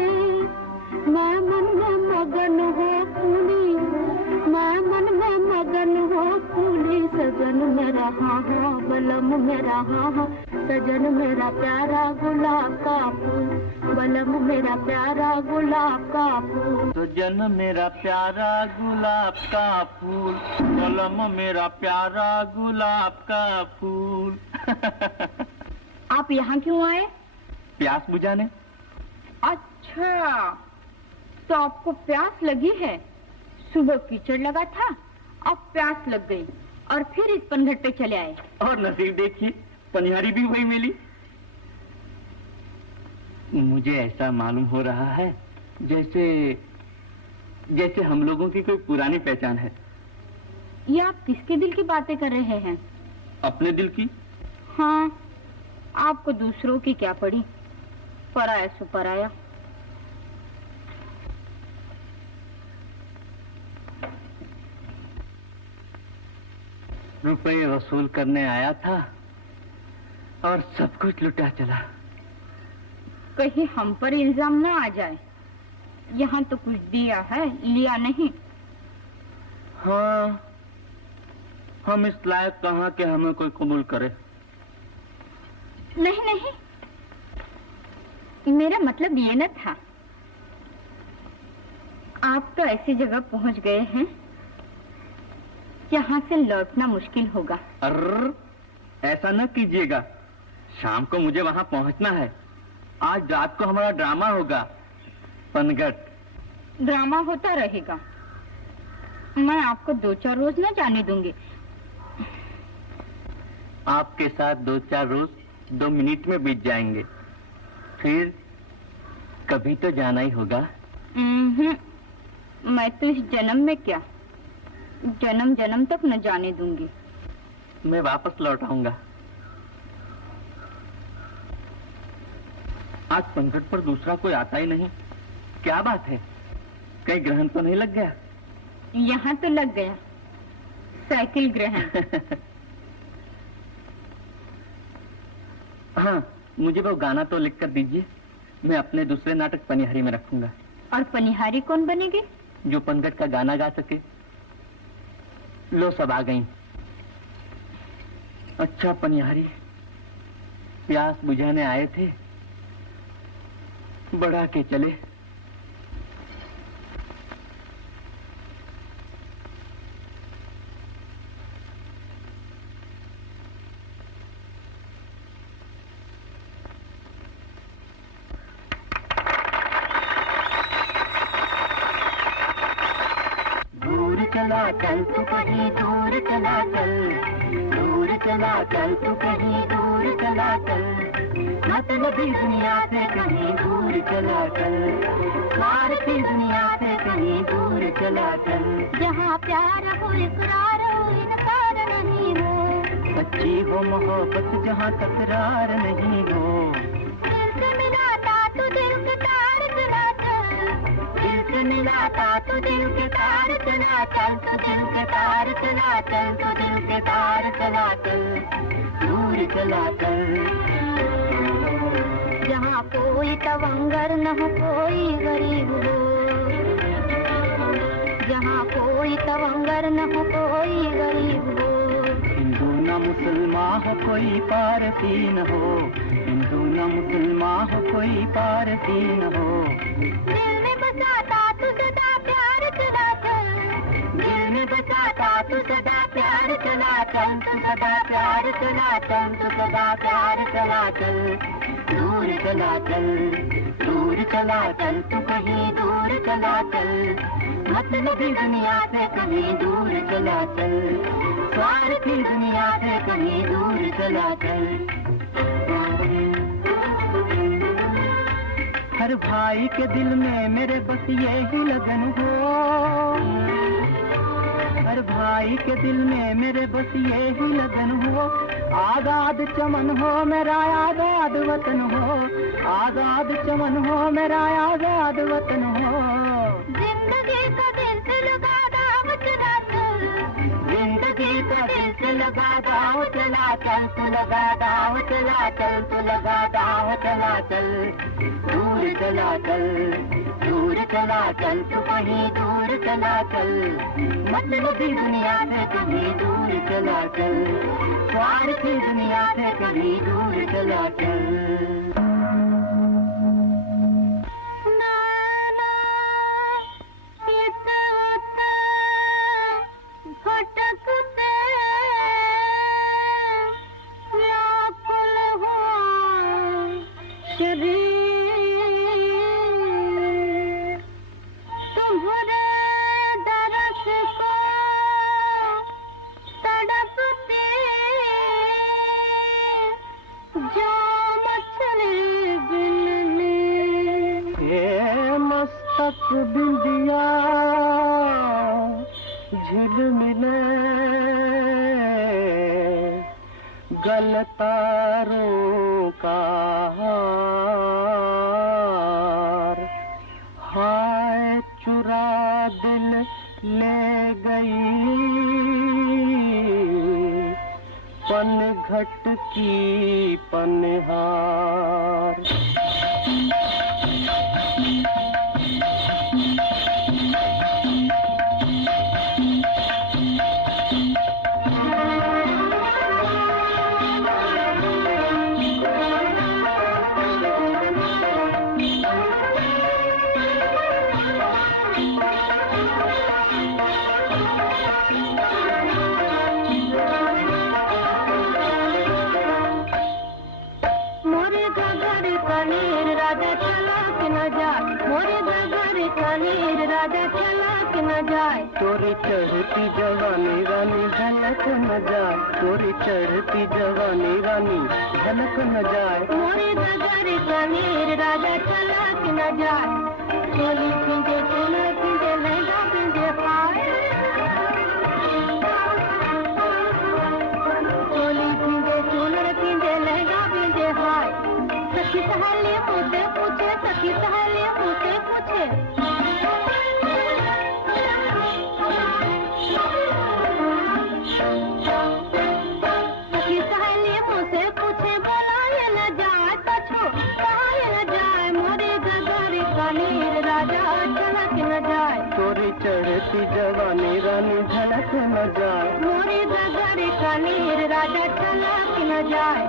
मैं मन में मगन हो फूली, मैं मन में मगन हो फूली। सजन मेरा हाँ हाँ बलम मेरा हाँ हाँ, सजन मेरा प्यारा गुलाब का फूल, बलम मेरा प्यारा गुलाब का फूल। सजन मेरा प्यारा गुलाब का फूल, बलम मेरा प्यारा गुलाब का फूल। आप यहाँ क्यों आए? प्यास बुझाने। अच्छा, तो आपको प्यास लगी है? सुबह कीचड़ लगा था, अब प्यास लग गई और फिर इस पनघट पे चले आए। और नसीब देखिए, पनिहारी भी वही मिली। मुझे ऐसा मालूम हो रहा है जैसे हम लोगों की कोई पुरानी पहचान है। ये आप किसके दिल की बातें कर रहे हैं? अपने दिल की। हाँ, आपको दूसरों की क्या पड़ी, पराया सो पराया। रुपए वसूल करने आया था और सब कुछ लुटा चला। कहीं हम पर इल्जाम ना आ जाए। यहाँ तो कुछ दिया है, लिया नहीं। हाँ, हम इस लायक कहाँ के हमें कोई कबूल करे। नहीं नहीं, मेरा मतलब ये न था। आप तो ऐसी जगह पहुंच गए हैं जहाँ से लौटना मुश्किल होगा। अर्र, ऐसा न कीजिएगा। शाम को मुझे वहाँ पहुँचना है। आज रात को हमारा ड्रामा होगा, पनघट। ड्रामा होता रहेगा, मैं आपको 2-4 रोज न जाने दूंगी। आपके साथ 2-4 रोज 2 मिनट में बीत जाएंगे, फिर कभी तो जाना ही होगा। मैं तो इस जन्म में क्या, जन्म जन्म तक न जाने दूंगी। मैं वापस लौट आऊंगा। आज पनघट पर दूसरा कोई आता ही नहीं। क्या बात है, कहीं ग्रहण तो नहीं लग गया? यहाँ तो लग गया, साइकिल ग्रहण। हाँ, मुझे वो गाना तो लिख कर दीजिए, मैं अपने दूसरे नाटक पनिहारी में रखूंगा। और पनिहारी कौन बनेगी? जो पंकज का गाना गा सके। लो सब आ गई। अच्छा पनिहारी, प्यास बुझाने आए थे, बढ़ा के चले। चला चल तू कहीं दूर चला चल, दूर चला चल तू कहीं दूर चला चल, मतलबी दुनिया से कहीं दूर चला चल, भारती दुनिया से कहीं दूर चला चल। जहाँ प्यार हो इकरार हो इनकार नहीं हो, सच्ची हो मोहब्बत जहाँ तकरार नहीं हो, दिल से मिलाता तो दिल के तार चला चल, दिल से मिलाता तो दिल के तार चला चल, तो दिल के तार चला चल, तो दिल के तार चला चल, दूर चला चल। जहाँ कोई तवंगर न हो कोई गरीब हो, जहाँ कोई तवंगर न हो कोई गरीब हो, हिंदू न मुसलमान हो कोई पारसी न हो, हिंदू न मुसलमान हो कोई पारसी न हो, दिल में बसाता तू सदा प्यार चला चल, दिल में बसाता तू सदा प्यार चला चल, तू सदा प्यार चला चल, तू सदा प्यार चला चल, दूर चला चल, दूर चला चल, तू कहीं दूर चला चल, मतलबी दुनिया से कहीं दूर चला चल, स्वार्थी दुनिया से कहीं दूर चला चल। हर भाई के दिल में मेरे बस यही लगन हो, हर भाई के दिल में मेरे बस यही लगन हो, आजाद चमन हो मेरा आजाद वतन हो, आजाद चमन हो मेरा आजाद वतन हो, जिंदगी का दिल से लगा दाव चला चल, जिंदगी का दिल से लगा दाव चला चल, तू लगा दाव चला चल, तू लगा दाव चला चल, दूर चला चल, दूर चला चल, तू कहीं दूर चला चल, मतलबी दुनिया से कहीं दूर चला चल, स्वार्थी दुनिया से कहीं दूर चला चल। बिंदिया झिलमिले गलतारों का हार, हाय चुरा दिल ले गई पनघट की पनहार। तोरी चढ़ती जवानी रानी झलक न जाए, तोरी चढ़ती जवानी रानी झलक न जाए, मोरे नगर कनीर राजा चलक न जाए, चोली पिंजे चोला पिंजे लहंगा पिंजे हाय, चोली पिंजे चोला पिंजे लहंगा पिंजे हाय, सखी सहेली मुझसे पूछे, सखी सहेली मुझसे पूछे, सखी सहेली मुझसे पूछे बोला ये न कनेर राजा चला कि न जाए।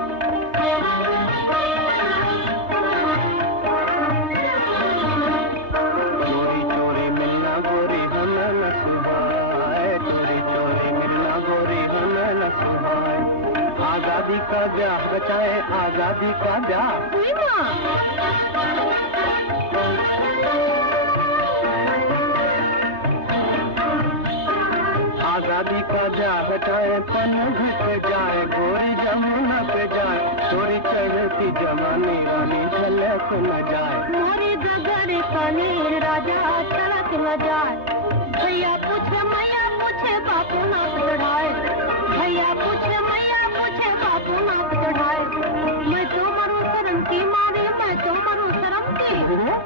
चोरी चोरी मिलना गोरी हमें न सुहाए, चोरी चोरी मिलना गोरी हमें न सुहाए। आजादी का ब्याह बचाए, आजादी का ब्याह। हुई माँ आजादी का ब्याह बचाए, तन घट जाए, गोरी जमुना पे जाए, चोरी चढ़ती जवानी रानी झलक न जाए। मोरी डगर कनेर राजा चला कि न जाए। भैया पूछे मैया पूछे बापू नाक चढ़ाए, भैया पूछे मैया पूछे बापू नाक चढ़ाए। मैं तो मरू शर्म की मारे, मैं तो मरू शर्म की।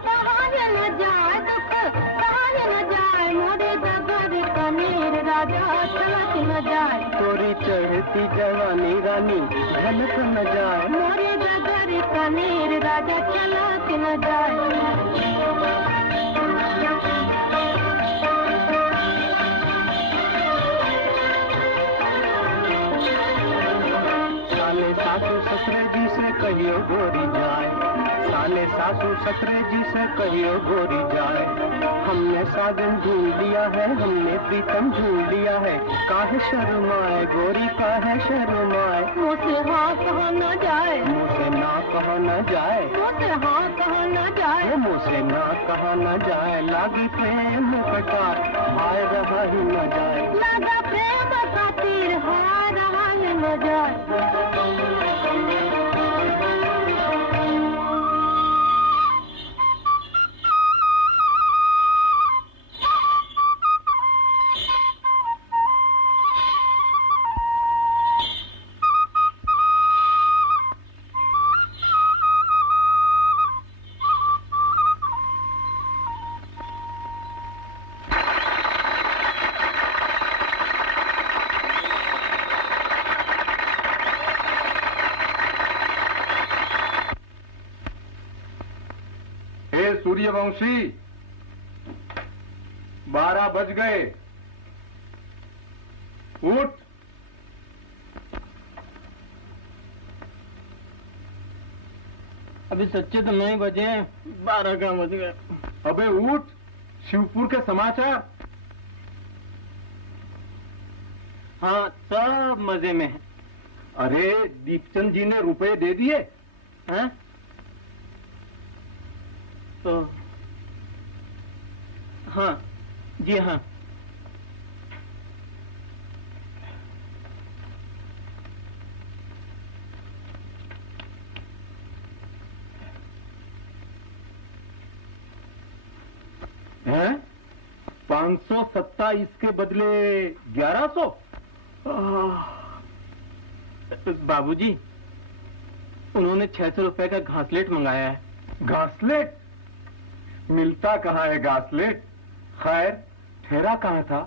कहाँ ये न जाए दुख, कहाँ ये न जाए। मोरे डगर कनेर राजा चला कि न जाए। चोरी चढ़ती जवानी रानी झलक न जाए। मोरे डगर कनेर राजा चला कि न जाए। साले सासू ससुरे जी से कहियो गोरी जाए, साले सासू ससुरे जी से कहियो गोरी जाए। हमने साजन ढूंढ लिया है, हमने प्रीतम ढूंढ लिया है, काहे शर्माए गोरी काहे शर्माए। मुझसे हाँ कहा न जाए, मुझसे ना कहा न जाए, मुझसे हाँ कहा न जाए। मुझसे ना कहा न जाए। लागी प्रेम कटार हाय रहा ही न जाए। लगा प्रेम का तीर हाय रहा ही न जाए। हे सूर्यवंशी, 12 बज गए, उठ। अभी सच्चे तो 9 बजे, 12 का बज गए। अबे उठ, शिवपुर के समाचार। हाँ सब मजे में है। अरे दीपचंद जी ने रुपए दे दिए हैं? तो हाँ जी हाँ। हैं? 527 के बदले 1100। बाबूजी, उन्होंने 600 रुपए का घासलेट मंगाया है। घासलेट? मिलता कहाँ है घासलेट? खैर, ठहरा कहाँ था?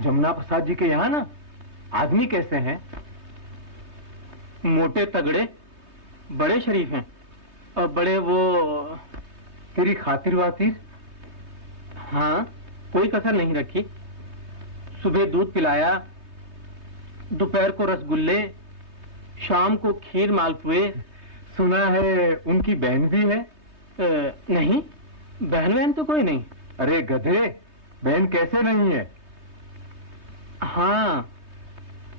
जमुना प्रसाद जी के यहाँ ना। आदमी कैसे हैं? मोटे तगड़े, बड़े शरीफ हैं और बड़े वो। तेरी खातिर वातिर? हाँ, कोई कसर नहीं रखी। सुबह दूध पिलाया, दोपहर को रसगुल्ले, शाम को खीर मालपुए। सुना है उनकी बहन भी है? नहीं, बहन तो कोई नहीं। अरे गधे, बहन कैसे नहीं है? हाँ,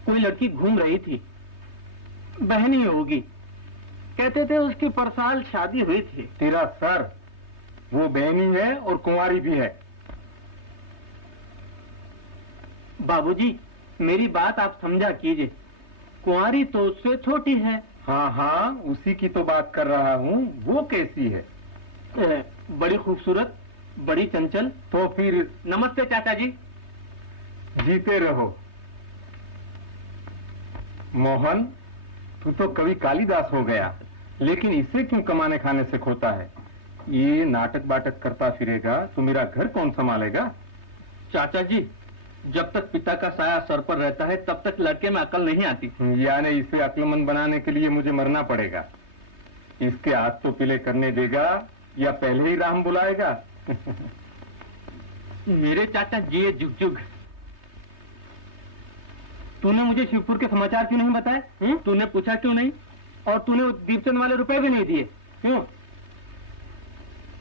कोई लड़की घूम रही थी, बहन ही होगी। कहते थे उसकी परसाल शादी हुई थी। तेरा सर, वो बहन ही है और कुंवारी भी है। बाबूजी, मेरी बात आप समझा कीजिए। कुंवारी तो उससे छोटी है। हाँ हाँ, उसी की तो बात कर रहा हूँ। वो कैसी है? बड़ी खूबसूरत, बड़ी चंचल। तो फिर नमस्ते चाचा जी। जीते रहो। मोहन, तू तो कवि कालिदास हो गया, लेकिन इसे क्यों कमाने खाने से खोता है? ये नाटक बाटक करता फिरेगा तो मेरा घर कौन संभालेगा? चाचा जी, जब तक पिता का साया सर पर रहता है तब तक लड़के में अकल नहीं आती। यानी इसे अक्लमंद बनाने के लिए मुझे मरना पड़ेगा। इसके हाथ तो पीले करने देगा या पहले ही राम बुलाएगा? मेरे चाचा जी जुग जुग। तूने मुझे शिवपुर के समाचार क्यों नहीं बताए? तूने पूछा क्यों नहीं? और तूने वो दीपचंद वाले रुपए भी नहीं दिए, क्यों?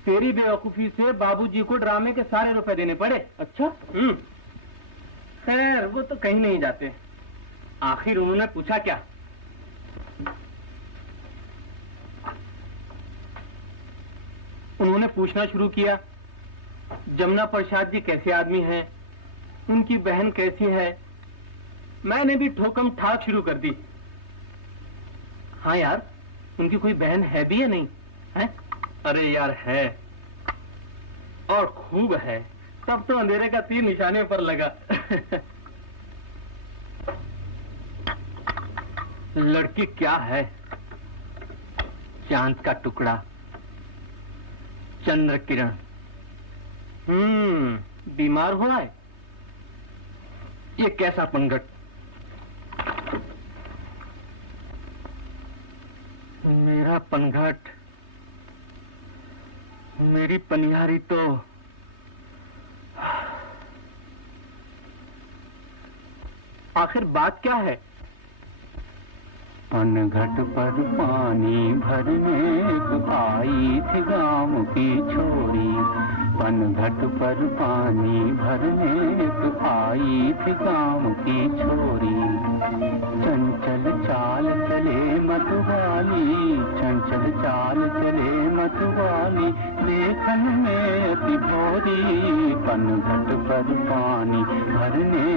तेरी बेवकूफी से बाबूजी को ड्रामे के सारे रुपए देने पड़े। अच्छा, खैर वो तो कहीं नहीं जाते। आखिर उन्होंने पूछा क्या? उन्होंने पूछना शुरू किया, जमुना प्रसाद जी कैसे आदमी हैं, उनकी बहन कैसी है। मैंने भी ठोकम ठाक शुरू कर दी। हाँ यार, उनकी कोई बहन है भी या नहीं है? अरे यार है, और खूब है। तब तो अंधेरे का तीर निशाने पर लगा। लड़की क्या है? चांद का टुकड़ा, चंद्र किरण। बीमार हुआ है? ये कैसा पंगट? मेरा पनघट, मेरी पनिहारी तो आखिर बात क्या है? पनघट पर पानी भरने आई थी गाँव की छोरी। पनघट पर पानी भरने आई थी गाँव की छोरी। चंचल चाल चले मतवाली, चंचल चाल चले मतवाली, देखन में अति भोरी। पनघट पर पानी भरने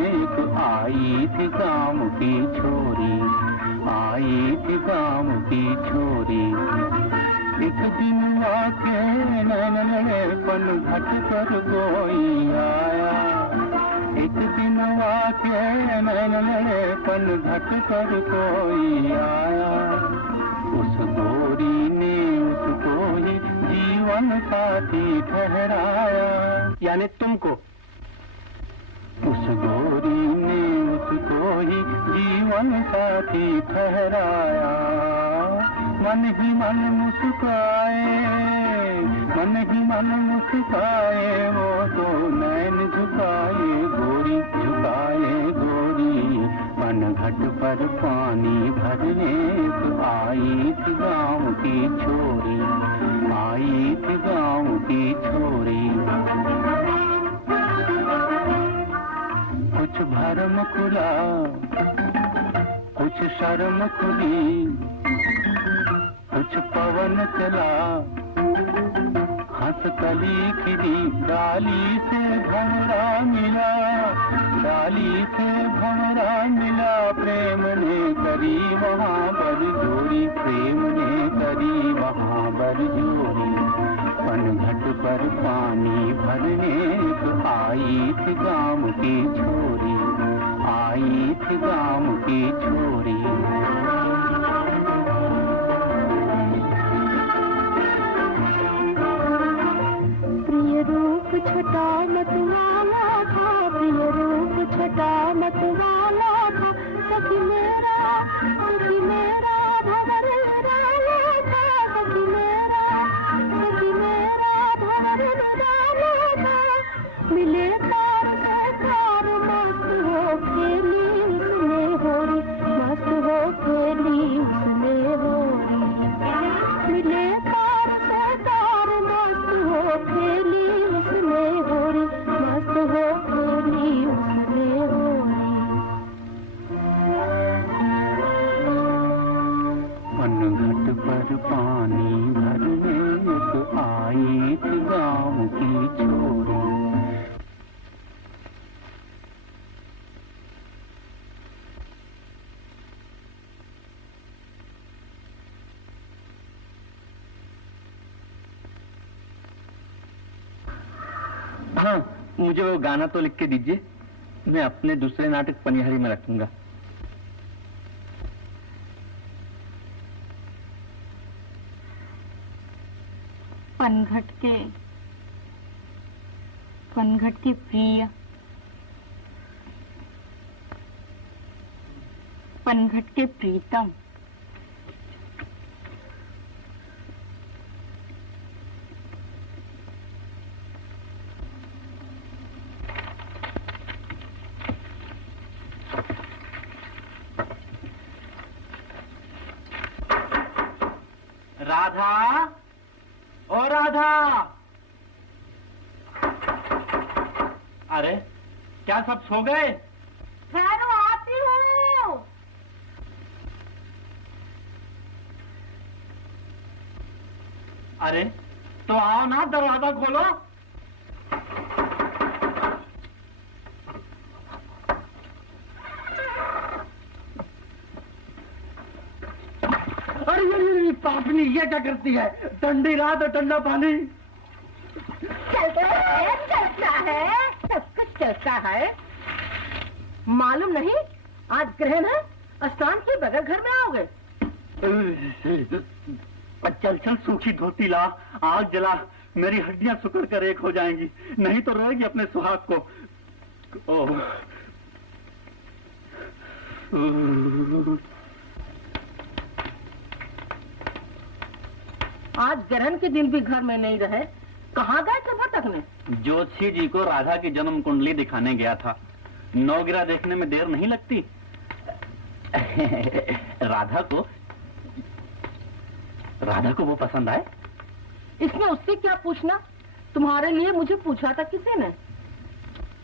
आई थी गाँव की छोरी, आई थी गाँव की छोरी। एक दिन आके नैन लड़े, पनघट पर कोई आया। एक दिन आके नैन लड़े, पनघट पर कोई आया। उस गोरी ने उसको ही जीवन साथी ठहराया। यानी तुमको? उस गोरी ने उसको ही जीवन साथी ठहराया। मन ही मन मुस्काए, मन ही मन मुस्काए, वो तो नैन झुकाए गोरी, झुकाए गोरी। पनघट पर पानी भरने आई थी गाँव की छोरी, आई थी गाँव की छोरी। कुछ भरम खुला, कुछ शर्म खुली, कुछ पवन चला, हंस कली खिली, डाली से भंवरा मिला, डाली से भंवरा मिला। प्रेम ने करी वहाँ बरजोरी, प्रेम ने करी वहाँ बरजोरी। पनघट पर पानी भरने आई थी गाँव की छोरी, आई थी गाँव की छोरी। प्रिय रूप छटा मतवाला था, प्रिय रूप छटा मतवाला था। सखी मेरा भंवर निराला था, सखी मेरा भंवर निराला था। मिले तार से तार, मस्त हो खेली उसने होरी, मस्त हो खेली उसने होरी। मिले तार से तार, मस्त हो खेली उसने होरी, मस्त हो खेली उसने होरी। पनघट पर पानी भरने आई थी गाँव की छोरी। हाँ, मुझे वो गाना तो लिख के दीजिए, मैं अपने दूसरे नाटक पनिहारी में रखूंगा। पनघट के प्रिय, पनघट के प्रीतम, राधा, ओ राधा। अरे क्या सब सो गए? ठहरो, आती हूँ। अरे तो आओ ना, दरवाजा खोलो। अरे ये पापनी ये क्या करती है? ठंडी रात और ठंडा पानी। चलता है, सब कुछ चलता है। मालूम नहीं आज ग्रहण है, स्नान के बगैर घर में आओगे? चल चल, सूखी धोती ला, आग जला, मेरी हड्डियां सुकड़ कर एक हो जाएंगी, नहीं तो रोएगी अपने सुहाग को। ओह आज ग्रहण के दिन भी घर में नहीं रहे, कहाँ गए थे भटकने? ज्योतिषी जी को राधा की जन्म कुंडली दिखाने गया था। नौगिरा देखने में देर नहीं लगती। राधा को वो पसंद आए। इसमें उससे क्या पूछना? तुम्हारे लिए मुझे पूछा था किसी ने?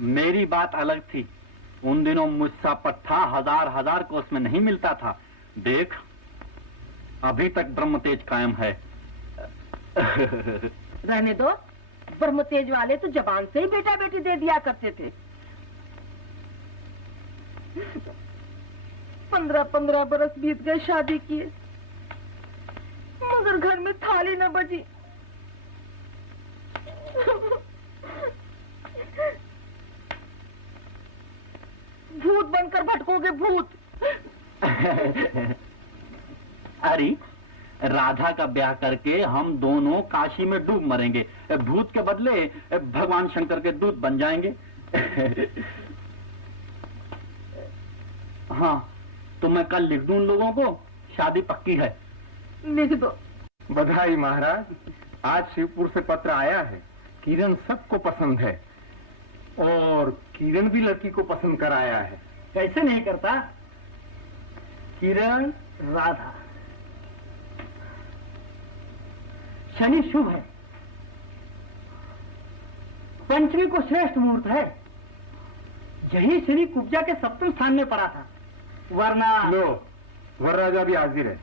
मेरी बात अलग थी। उन दिनों मुझसा पट्टा हजार को उसमें नहीं मिलता था। देख, अभी तक ब्रह्म तेज कायम है। रहने दो, ब्रह्म तेज वाले तो जबान से ही बेटा बेटी दे दिया करते थे। 15 बरस बीत गए शादी किए, मगर घर में थाली न बजी। भूत बनकर भटकोगे, भूत। अरे राधा का ब्याह करके हम दोनों काशी में डूब मरेंगे, भूत के बदले भगवान शंकर के दूत बन जाएंगे। हाँ, तो मैं कल लिख दूं उन लोगों को, शादी पक्की है। लिख दो। बधाई महाराज, आज शिवपुर से पत्र आया है। किरण सबको पसंद है और किरण भी लड़की को पसंद कर आया है। कैसे नहीं करता? किरण, राधा, शनि शुभ है, पंचमी को श्रेष्ठ मुहूर्त है। यही शनि कुब्जा के सप्तम स्थान में पड़ा था, वरना लो, वरराजा भी हाजिर है।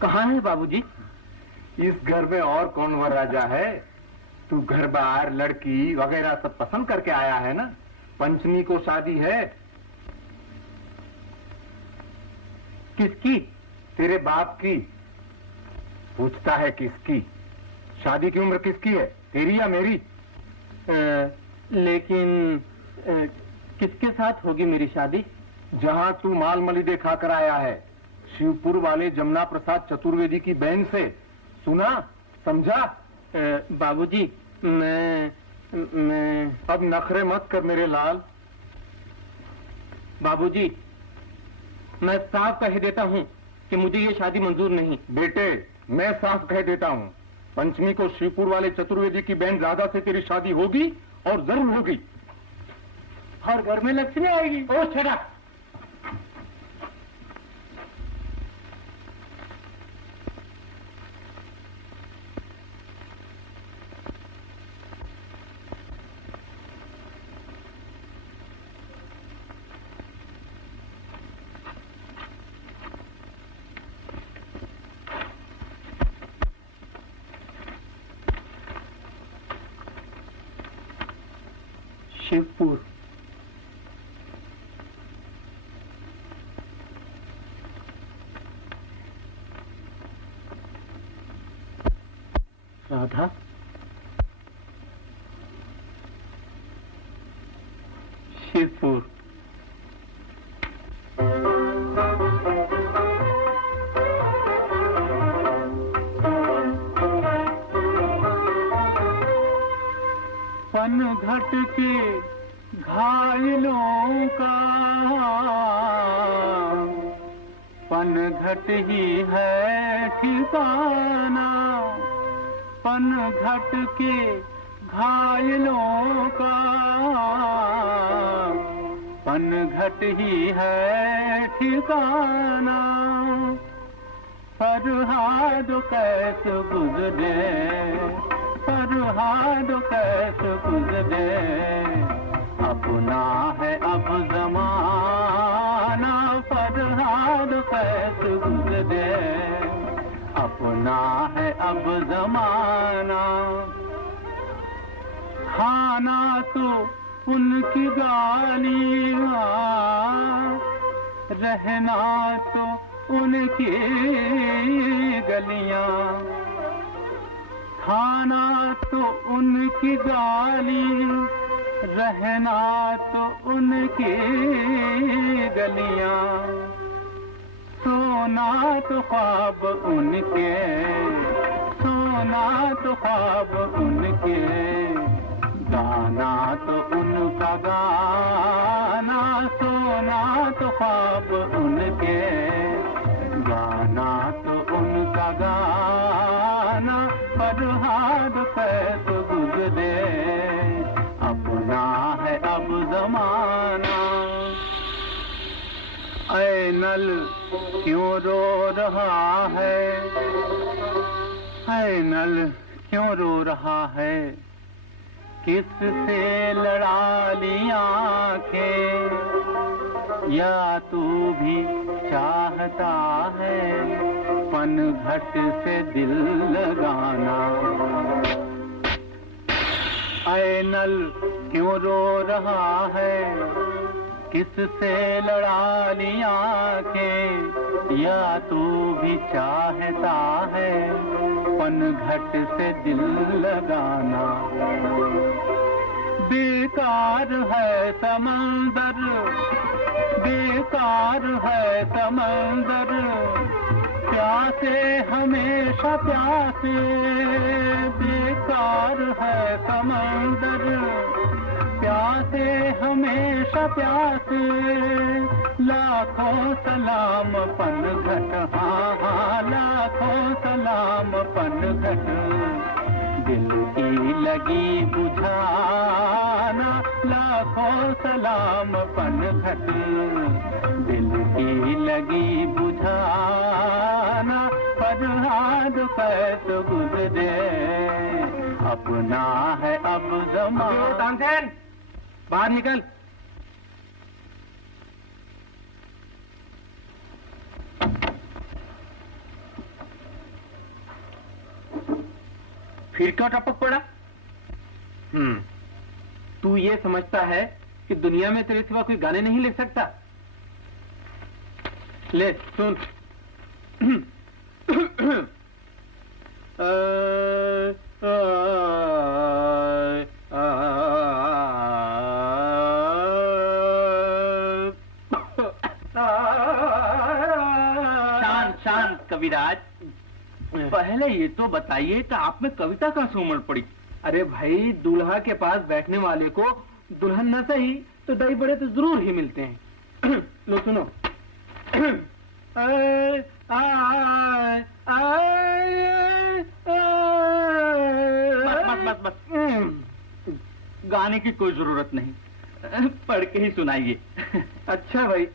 कहाँ है बाबूजी? इस घर में और कौन वरराजा है? तू घर बार लड़की वगैरह सब पसंद करके आया है ना। पंचमी को शादी है। किसकी? तेरे बाप की। पूछता है किसकी? शादी की उम्र किसकी है, तेरी या मेरी? लेकिन किसके साथ होगी मेरी शादी? जहां तू माल मलिदे खाकर आया है, शिवपुर वाले जमुना प्रसाद चतुर्वेदी की बहन से। सुना, समझा? बाबूजी, मैं अब नखरे मत कर मेरे लाल। बाबूजी, मैं साफ कह देता हूँ कि मुझे ये शादी मंजूर नहीं। बेटे, मैं साफ कह देता हूँ, पंचमी को शिवपुर वाले चतुर्वेदी की बहन राधा से तेरी शादी होगी और जरूर होगी। और घर में लक्ष्मी आएगी। ओ छड़ा, शिवपुर। राधा, शिवपुर। पनघट के घायलों का पनघट ही है ठिकाना। पनघट के घायलों का पनघट ही है ठिकाना। फरहाद कैस गुजरे, फरहाद कैस गुजरे, अपना है अब जमाना। फरहाद कैस गुजरे, अपना है अब जमाना। खाना तो उनकी गालियाँ, रहना तो उनकी गलियाँ। खाना तो उनकी गाली, रहना तो उनकी गलियाँ। सोना तो ख्वाब उनके, सोना तो ख्वाब उनके, गाना तो उनका गाना। सोना तो ख्वाब उनके, गाना तो उनका गाना। फरहाद कैस गुजरे, अपना है अब जमाना। ऐ नल क्यों रो रहा है, ऐ नल क्यों रो रहा है, किससे लड़ा ली आंखें, या तू भी चाहता है पनघट से दिल लगाना। ऐ नल क्यों रो रहा है, किससे लड़ा ली आंखें, या तू भी चाहता है पनघट से दिल लगाना। बेकार है समंदर, बेकार है समंदर, प्यासे हमेशा प्यासे। बेकार है समंदर, प्यासे हमेशा प्यासे। लाखों सलाम पनघट, हाँ हाँ लाखों सलाम पनघट, दिल की लगी बुझाना। लाखों सलाम पनघट, दिल की लगी बुझाना। फरहाद कैस गुजरे, अपना है अब जमाना। तानसेन, बाहर निकल। फिर क्यों टपक पड़ा? तू ये समझता है कि दुनिया में तेरे सिवा कोई गाने नहीं लिख सकता? ले सुन। शांत शांत कविराज, पहले ये तो बताइए कि आप में कविता कहाँ से उमड़ पड़ी? अरे भाई, दूल्हा के पास बैठने वाले को दुल्हन न सही तो दही बड़े तो जरूर ही मिलते हैं। लो सुनो। बस बस बस, गाने की कोई जरूरत नहीं, पढ़ के ही सुनाइए। अच्छा भाई,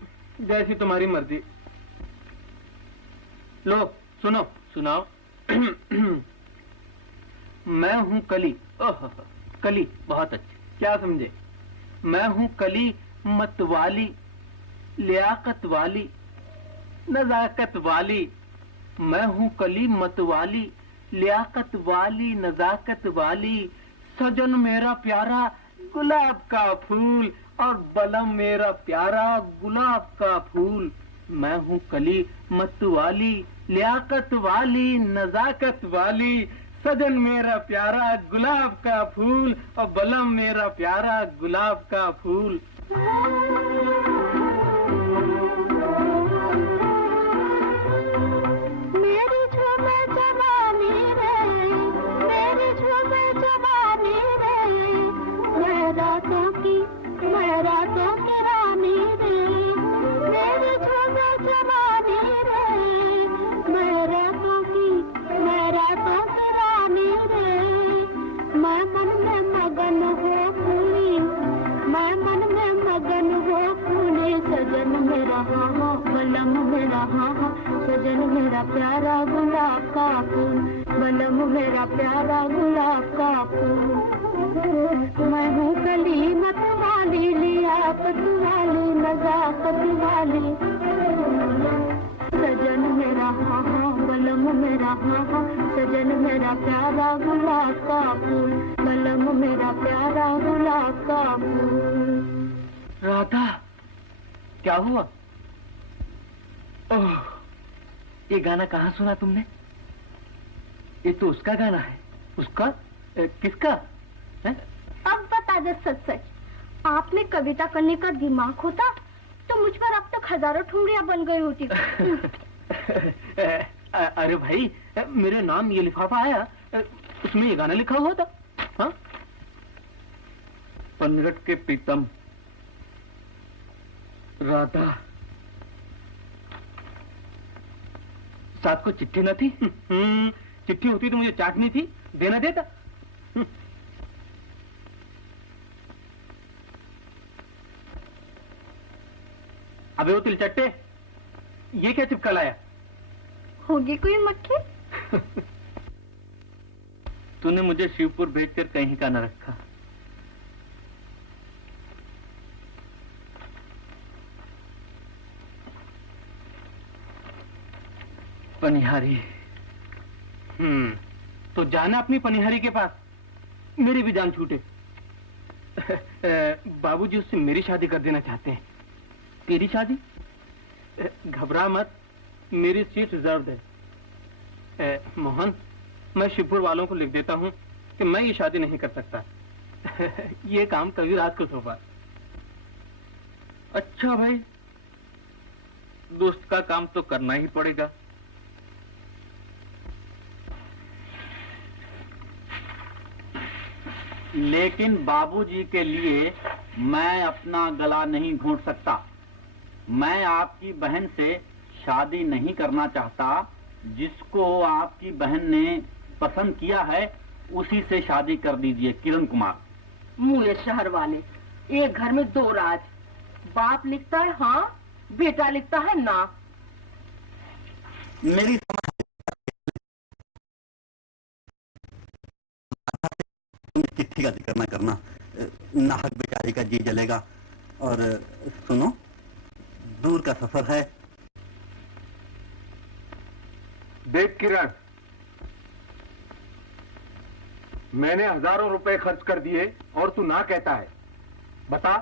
जैसी तुम्हारी मर्जी। लो सुनो। सुनाओ। मैं हूँ कली। ओह, कली बहुत अच्छे। क्या समझे? मैं हूँ कली मतवाली, लियाकत वाली, नजाकत वाली। मैं हूँ कली मतवाली, लियाकत वाली, नजाकत वाली। सजन मेरा प्यारा गुलाब का फूल, और बलम मेरा प्यारा गुलाब का फूल। मैं हूँ कली मतवाली, लियाकत वाली, नजाकत वाली। सजन मेरा प्यारा गुलाब का फूल, और बलम मेरा प्यारा गुलाब का फूल। मेरी झूमे जवानी रे, मेरी झूमे जवानी रे, मैं रातों की रानी रे। मेरी झूमे जवानी रे, मैं रातों की रानी रे। मैं मन में मगन हो पूरी, मैं मन में मगन हो पूरी। मेरा हाँ हाँ, बलम मेरा हाँ हाँ, सजन मेरा प्यारा गुलाब का फूल, बलम मेरा प्यारा गुलाब का फूल। मैं हूँ कली मत वाली, लियाकत वाली, नजाकत वाली, सजन मेरा हाँ हाँ, बलम मेरा हाँ हाँ, सजन मेरा प्यारा गुलाब का फूल, बलम मेरा प्यारा गुलाब का फूल। राधा, क्या हुआ? ओह, ये गाना कहाँ सुना तुमने? ये तो उसका गाना है। उसका? किसका है? अब बता दो सच सच, आप में कविता करने का दिमाग होता तो मुझ पर अब तक हजारों ठुमरियां बन गई होती। अरे भाई, मेरे नाम ये लिफाफा आया, उसमें ये गाना लिखा हुआ था। हाँ? पनरट के प्रीतम, राधा, साथ को चिट्ठी न थी? चिट्ठी होती तो मुझे चाटनी थी, देना देता। अबे वो तिलचट्टे, ये क्या चिपका लाया? होगी कोई मक्खी? तूने मुझे शिवपुर भेजकर कहीं का न रखा। पनिहारी। तो जाना अपनी पनिहारी के पास, मेरी भी जान छूटे। बाबूजी उससे मेरी शादी कर देना चाहते हैं। तेरी शादी? घबरा मत, मेरी सीट रिजर्व है। मोहन, मैं शिवपुर वालों को लिख देता हूँ कि मैं ये शादी नहीं कर सकता। ये काम कविराज को सौंपा। अच्छा भाई, दोस्त का काम तो करना ही पड़ेगा। लेकिन बाबूजी के लिए मैं अपना गला नहीं घोंट सकता। मैं आपकी बहन से शादी नहीं करना चाहता। जिसको आपकी बहन ने पसंद किया है उसी से शादी कर दीजिए। किरण कुमार। मुझे शहर वाले, एक घर में दो राज, बाप लिखता है हाँ, बेटा लिखता है ना। मेरी चिट्ठी का जिक्र न करना, नाहक बेचारी का जी जलेगा। और सुनो, दूर का सफर है। देख किरण, मैंने हजारों रुपए खर्च कर दिए और तू ना कहता है। बता,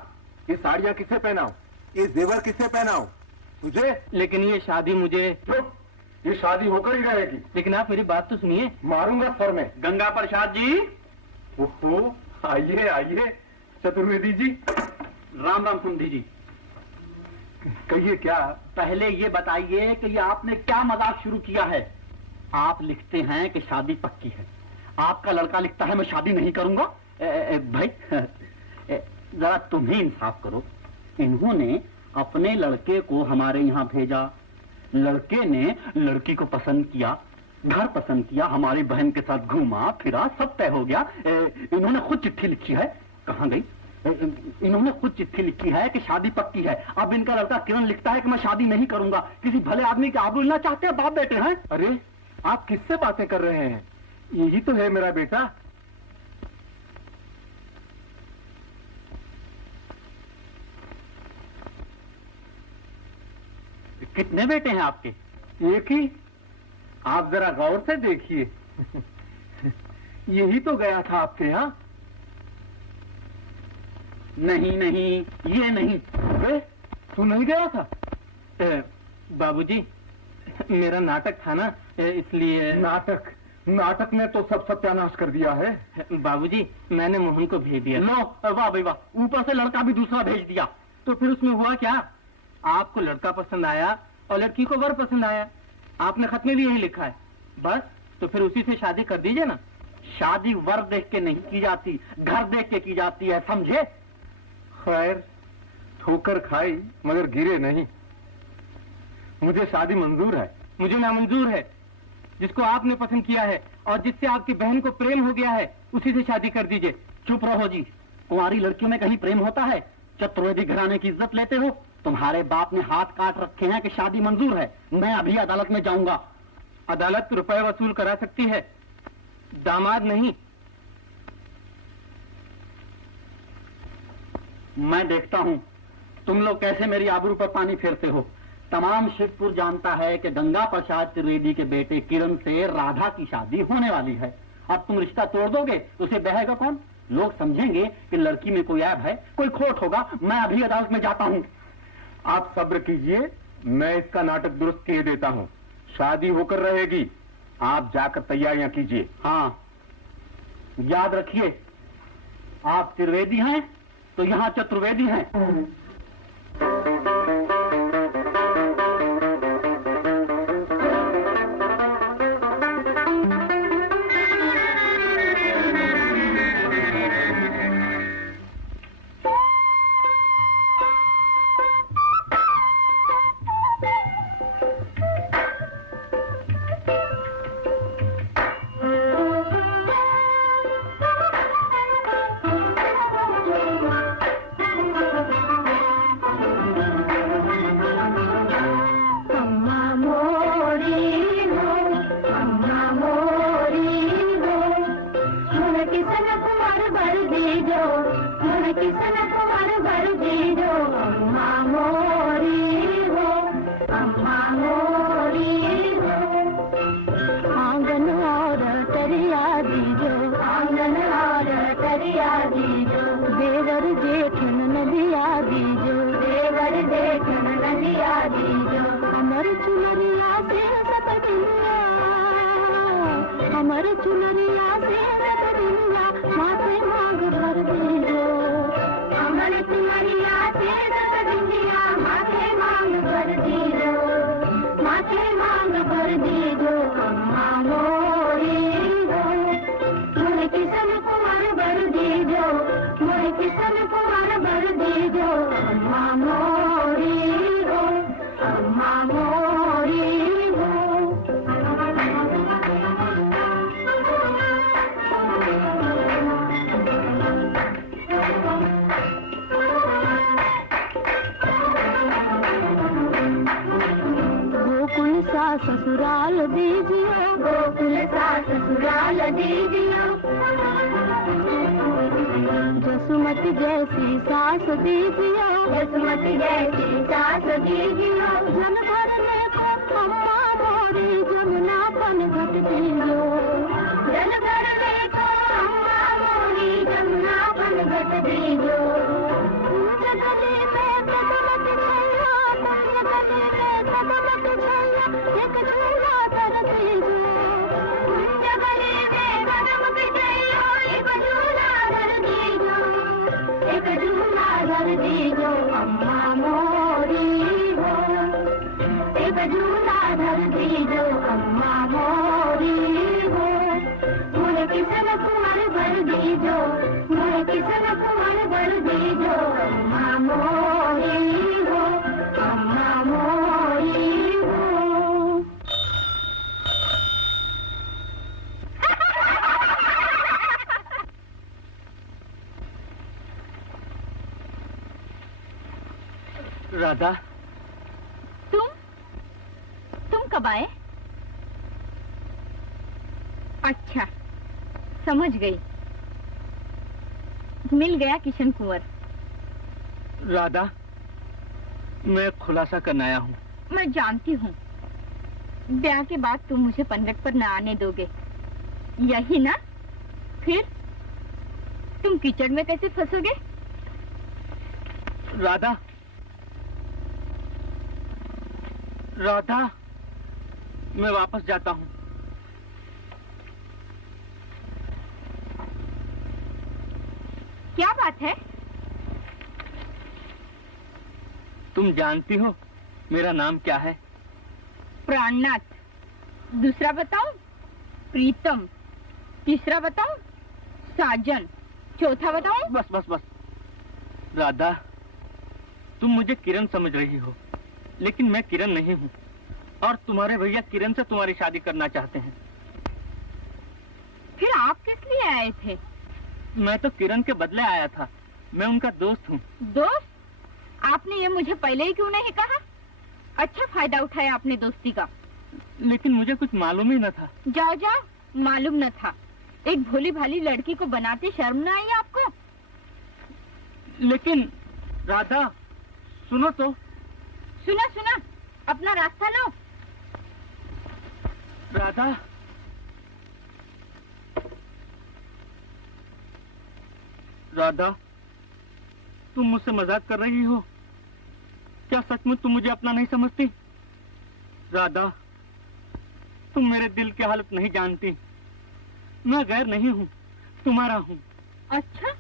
ये साड़ियां किसे पहनाऊं, ये जेवर किसे पहनाऊं? तुझे? लेकिन ये शादी मुझे। चुप, ये शादी होकर ही रहेगी। लेकिन आप मेरी बात तो सुनिए। मारूंगा सर में। गंगा प्रसाद जी। ओहो, आइए आइए चतुर्वेदी जी। राम राम सुंदी जी। कहिए क्या? पहले ये बताइए कि ये आपने क्या मजाक शुरू किया है? आप लिखते हैं कि शादी पक्की है, आपका लड़का लिखता है मैं शादी नहीं करूंगा। भाई जरा तुम्हें इंसाफ करो। इन्होंने अपने लड़के को हमारे यहाँ भेजा, लड़के ने लड़की को पसंद किया, घर पसंद किया, हमारी बहन के साथ घूमा फिरा, सब तय हो गया। इन्होंने खुद चिट्ठी लिखी है। कहाँ गई? इन्होंने खुद चिट्ठी लिखी है कि शादी पक्की है। अब इनका लड़का किरण लिखता है कि मैं शादी नहीं करूंगा। किसी भले आदमी के आबरू लेना चाहते हैं बाप बेटे हैं। अरे आप किससे बातें कर रहे हैं? यही तो है मेरा बेटा। कितने बेटे हैं आपके? एक ही। आप जरा गौर से देखिए। यही तो गया था आपके यहाँ। नहीं नहीं, ये नहीं। अरे तू नहीं गया था? बाबूजी, मेरा नाटक था ना, इसलिए। नाटक ने तो सब सत्यानाश कर दिया है। बाबूजी, मैंने मोहन को भेज दिया। लो, वाह भाई वाह, ऊपर से लड़का भी दूसरा भेज दिया। तो फिर उसमें हुआ क्या? आपको लड़का पसंद आया और लड़की को वर पसंद आया। आपने खत में भी यही लिखा है। बस, तो फिर उसी से शादी कर दीजिए ना। शादी वर देख के नहीं की जाती, घर देख के की जाती है, समझे? खैर, ठोकर खाई मगर गिरे नहीं। मुझे शादी मंजूर है। मुझे नामंजूर है। जिसको आपने पसंद किया है और जिससे आपकी बहन को प्रेम हो गया है, उसी से शादी कर दीजिए। चुप रहो जी। कुंवारी लड़कियों में कहीं प्रेम होता है? चतुर्वेदी घराने की इज्जत लेते हो? तुम्हारे बाप ने हाथ काट रखे हैं कि शादी मंजूर है। मैं अभी अदालत में जाऊंगा। अदालत रुपए वसूल करा सकती है, दामाद नहीं। मैं देखता हूं तुम लोग कैसे मेरी आबरू पर पानी फेरते हो। तमाम शिवपुर जानता है कि गंगा प्रसाद त्रिवेदी के बेटे किरण से राधा की शादी होने वाली है। अब तुम रिश्ता तोड़ दोगे तो उसे बहेगा कौन? लोग समझेंगे कि लड़की में कोई ऐब है, कोई खोट होगा। मैं अभी अदालत में जाता हूं। आप सब्र कीजिए, मैं इसका नाटक दुरुस्त किए देता हूँ। शादी होकर रहेगी, आप जाकर तैयारियां कीजिए। हाँ, याद रखिए, आप त्रिवेदी हैं तो यहाँ चतुर्वेदी हैं। ससुराल दीजिए, गोकुल सा ससुराल दीजिए, जसुमती जैसी सास दीजिए, जसुमती जैसी सास दीजिए, जन भरने को अम्मा मोरी जमुनापन घट दीजिए, जन भरने को अम्मा मोरी जमुनापन घट दीजिए, जगली में कदमत छैया, जगली में कदमत छैया, एक झूला कर दीजिए, जगली में कदमत छैया, एक झूला कर दीजिए, एक झूला कर दीजिए, अम्मा मोरी हो, एक झूला कर दीजिए, अम्मा मोरी हो, मुझे किसन कुंवर भर दीजिए, मुझे किसन कुंवर भर दीजिए, अम्मा मोरी हो, अम्मा मोरी हो। राधा, तुम कब आए? अच्छा, समझ गई, मिल गया किशन कुंवर। राधा, मैं खुलासा करने आया हूँ। मैं जानती हूँ, ब्याह के बाद तुम मुझे पंडक पर न आने दोगे, यही ना? फिर तुम कीचड़ में कैसे फंसोगे? राधा, राधा, मैं वापस जाता हूँ। क्या बात है? तुम जानती हो मेरा नाम क्या है? प्राणनाथ। दूसरा बताऊं? प्रीतम। तीसरा बताऊं? साजन। चौथा बताऊं? बस बस बस। राधा, तुम मुझे किरण समझ रही हो, लेकिन मैं किरण नहीं हूँ, और तुम्हारे भैया किरण से तुम्हारी शादी करना चाहते हैं। फिर आप किस लिए आए थे? मैं तो किरण के बदले आया था, मैं उनका दोस्त हूँ। दोस्त? आपने ये मुझे पहले ही क्यों नहीं कहा? अच्छा फायदा उठाया आपने दोस्ती का। लेकिन मुझे कुछ मालूम ही न था। जाओ जाओ, मालूम न था। एक भोली भाली लड़की को बनाते शर्म न आई आपको? लेकिन राधा, सुनो तो। सुना सुना, अपना रास्ता लो। राधा, राधा, तुम मुझसे मजाक कर रही हो क्या? सचमुच तुम मुझे अपना नहीं समझती? राधा, तुम मेरे दिल की हालत नहीं जानती। मैं गैर नहीं हूँ, तुम्हारा हूँ। अच्छा,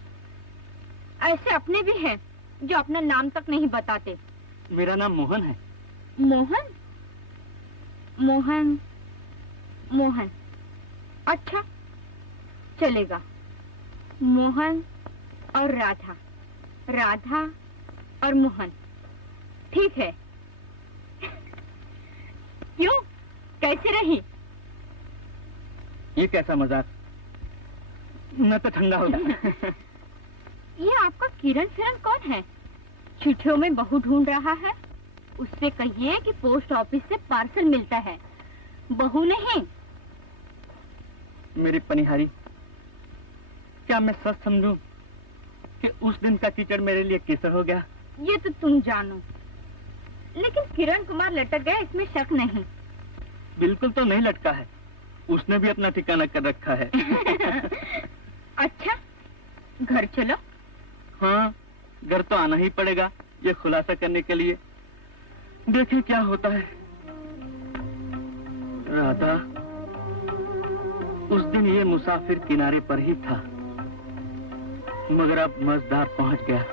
ऐसे अपने भी हैं जो अपना नाम तक नहीं बताते। मेरा नाम मोहन है। मोहन? मोहन मोहन, अच्छा चलेगा। मोहन और राधा, राधा और मोहन, ठीक है। क्यों, कैसी रही? ये कैसा मजाक? मैं तो ठंडा हो गया। ये आपका किरण फिरण कौन है? चिट्ठियों में बहू ढूंढ रहा है। उससे कहिए कि पोस्ट ऑफिस से पार्सल मिलता है, बहू नहीं। मेरी पनिहारी, क्या मैं सच समझूं कि उस दिन का कीचड़ मेरे लिए केसर हो गया? ये तो तुम जानो, लेकिन किरण कुमार लटक गया इसमें शक नहीं। बिल्कुल तो नहीं लटका है, उसने भी अपना ठिकाना कर रखा है। अच्छा, घर चलो। हाँ, घर तो आना ही पड़ेगा ये खुलासा करने के लिए। देखें क्या होता है। राधा, उस दिन ये मुसाफिर किनारे पर ही था, मगर अब मझधार पहुंच गया।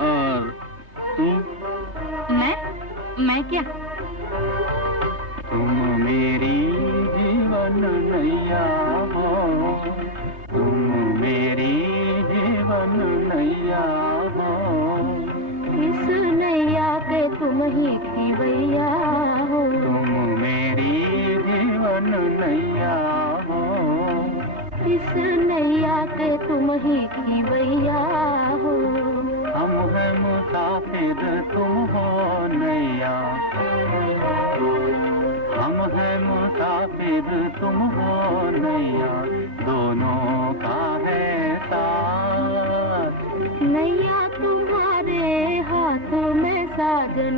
और तुम? मैं क्या? तुम मेरी जीवन नैया हो, तुम मेरी जीवन नैया हो। इस नैया के तुम ही खिवैया हो, तुम मेरी जीवन नैया हो। इस नैया के तुम ही खिवैया हो। हम हैं मुसाफिर, तुम हो नैया। हम हैं मुसाफिर, तुम हो नैया। दोनों का है साथ। नैया तुम्हारे हाथों में साजन,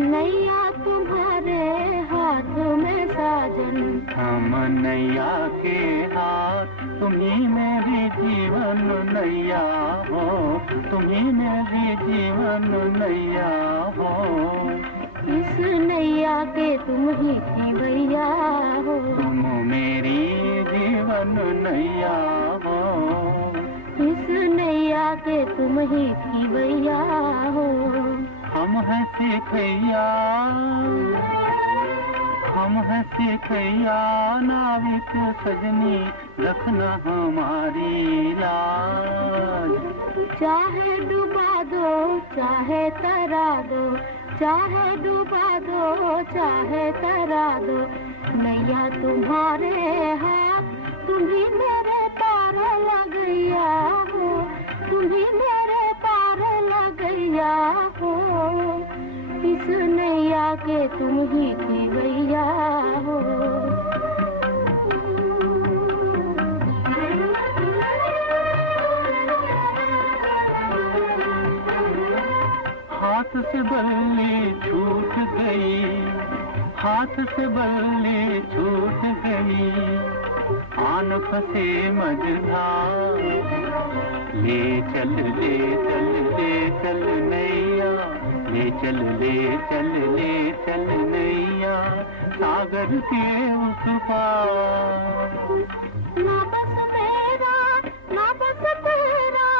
नैया तुम्हारे हाथों में साजन। हम नैया के हाथ, तुम्ही में भी जीवन नैया हो। तुम्ही में भी जीवन नैया हो। इस नैया के तुम ही खिवैया हो। तुम मेरी जीवन नैया हो। इस नैया के तुम ही खिवैया हो। हम हैं सिखैया, हम हैं सिखैया। नाविक सजनी, रखना हमारी लाज। चाहे डुबा दो चाहे तरा दो, चाहे डुबा दो चाहे तरा दो। नैया तुम्हारे हाथ, तुम्ही मेरे पार लगैया हो। तुम्ही मेरे पार लगैया हो। इस नैया के तुम ही खिवैया हो। हाथ से बल्ली छूट गई, हाथ से बल्ली छूट गई। आन फंसे मझधार, ले चल ले चल ले चल नैया। ले चल ले चल ले चल नैया, सागर के उस पार। ना बस तेरा, ना बस तेरा,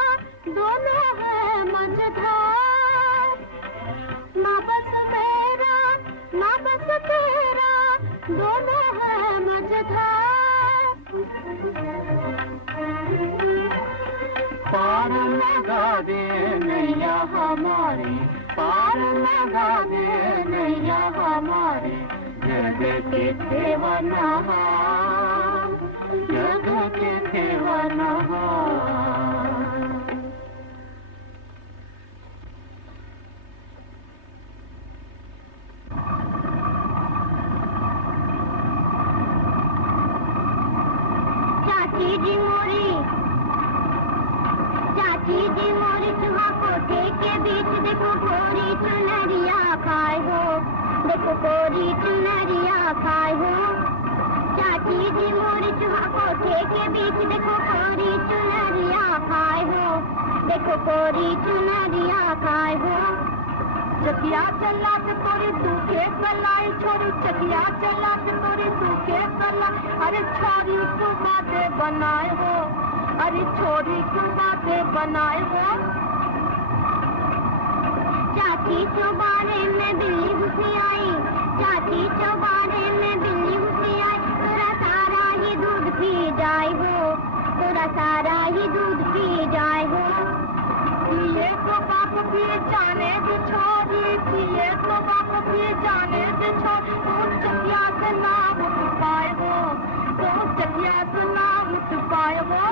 दोनों है मझधार। ना बस तेरा, ना बस तेरा, दोनों है मझधार। पार लगा दे नैया हमारी, पार लगा दे नैया हमारी। जग के सेवनहार, जग के सेवनहार। बीच देखो कोरी चुनरिया खाए हो, देखो कोरी चुनरिया खाए हो। चाची जी मोरी चूहा कोठे के बीच देखो कोरी चुनरिया खाए हो, देखो कोरी चुनरिया खाए हो। चकिया चला के तोरी सूखे कलाई छोरी, चकिया चला के तोरी सूखे कलाई। अरे छोरी तू बातें बनाए हो, अरे छोरी तू बातें बनाए हो। चाची चौबारे में बिल्ली घुसी आई, चाची चौबारे में बिल्ली घुसी आई। तोरा सारा ही दूध पी जाए हो, तोरा सारा ही दूध पी जाए हो। पिए तो बाप पी जाने दे छोरी, पिए तो बाप पी जाने दे छोरी। तू चकिया से ना उठ पाए हो, तू चकिया से ना उठ पाए हो।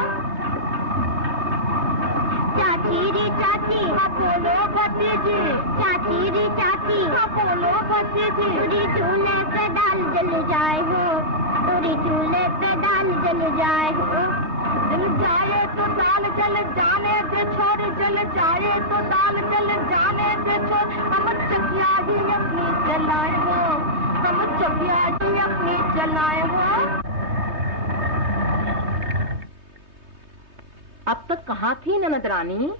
चाची री चाची बोलो भतीजी, चाची री चाची बोलो भतीजी। तुरी चूल्हे पे दाल जल जाए हो, तुरी चूल्हे पे दाल जल जाए हो। जल जाए तो दाल जल जाने दे छोरी, जल जाए तो दाल जल जाने दे छोरी। हम चकिया ही अपनी जलाए हो, हम चकिया ही अपनी जलाए हो। अब तक कहाँ थी ननद रानी?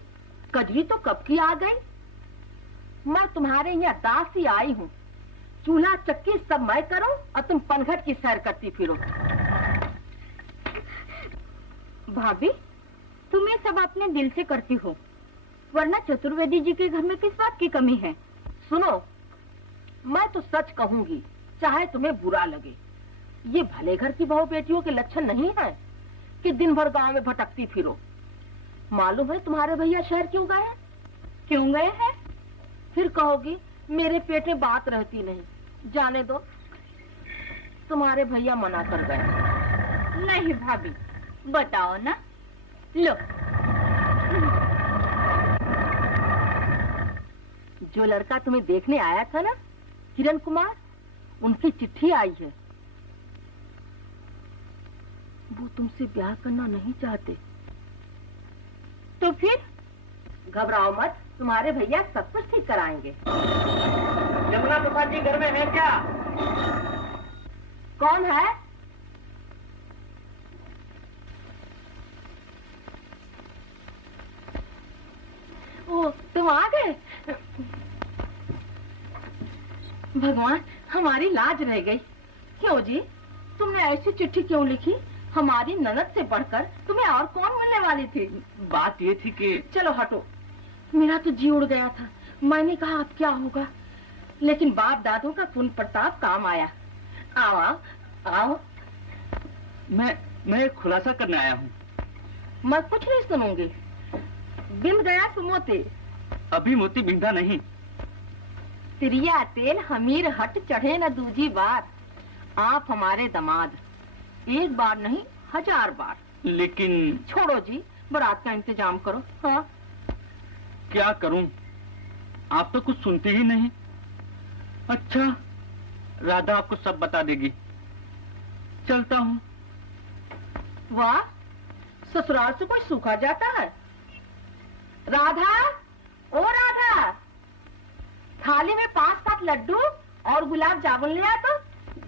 कजरी तो कब की आ गई। मैं तुम्हारे यहाँ दासी आई हूँ। चूल्हा चक्की सब मैं करूँ और तुम पनघट की सैर करती फिरो। भाभी, तुम ये सब अपने दिल से करती हो, वरना चतुर्वेदी जी के घर में किस बात की कमी है? सुनो, मैं तो सच कहूंगी, चाहे तुम्हें बुरा लगे। ये भले घर की बहू बेटियों के लक्षण नहीं है कि दिन भर गांव में भटकती फिरो। मालूम है तुम्हारे भैया शहर क्यों गए? क्यों गए हैं? फिर कहोगी मेरे पेट में बात रहती नहीं। जाने दो, तुम्हारे भैया मना कर गए। नहीं भाभी, बताओ ना। लो, जो लड़का तुम्हें देखने आया था ना, किरण कुमार, उनकी चिट्ठी आई है। वो तुमसे ब्याह करना नहीं चाहते। तो फिर? घबराओ मत, तुम्हारे भैया सब कुछ ठीक कराएंगे। यमुना प्रसाद जी घर में है क्या? कौन है? ओ, तुम आ गए। भगवान, हमारी लाज रह गई। क्यों जी, तुमने ऐसी चिट्ठी क्यों लिखी? हमारी ननद से बढ़कर तुम्हें और कौन मिलने वाली थी? बात ये थी कि चलो हटो, मेरा तो जी उड़ गया था। मैंने कहा अब क्या होगा, लेकिन बाप दादों का पुण्य प्रताप काम आया। आओ आओ आओ। मैं एक खुलासा करने आया हूँ। मैं कुछ नहीं सुनूंगी। बिंद गया सुमोते। अभी मोती बिंदा नहीं। तिरिया तेल हमीर हट चढ़े न दूजी बार। आप हमारे दामाद, एक बार नहीं 1000 बार। लेकिन छोड़ो जी, बारात का इंतजाम करो। हाँ, क्या करूं, आप तो कुछ सुनते ही नहीं। अच्छा, राधा आपको सब बता देगी। चलता हूँ। वाह, ससुराल से कोई सूखा जाता है। राधा, ओ राधा, थाली में 5-7 लड्डू और गुलाब जामुन ले आ तो।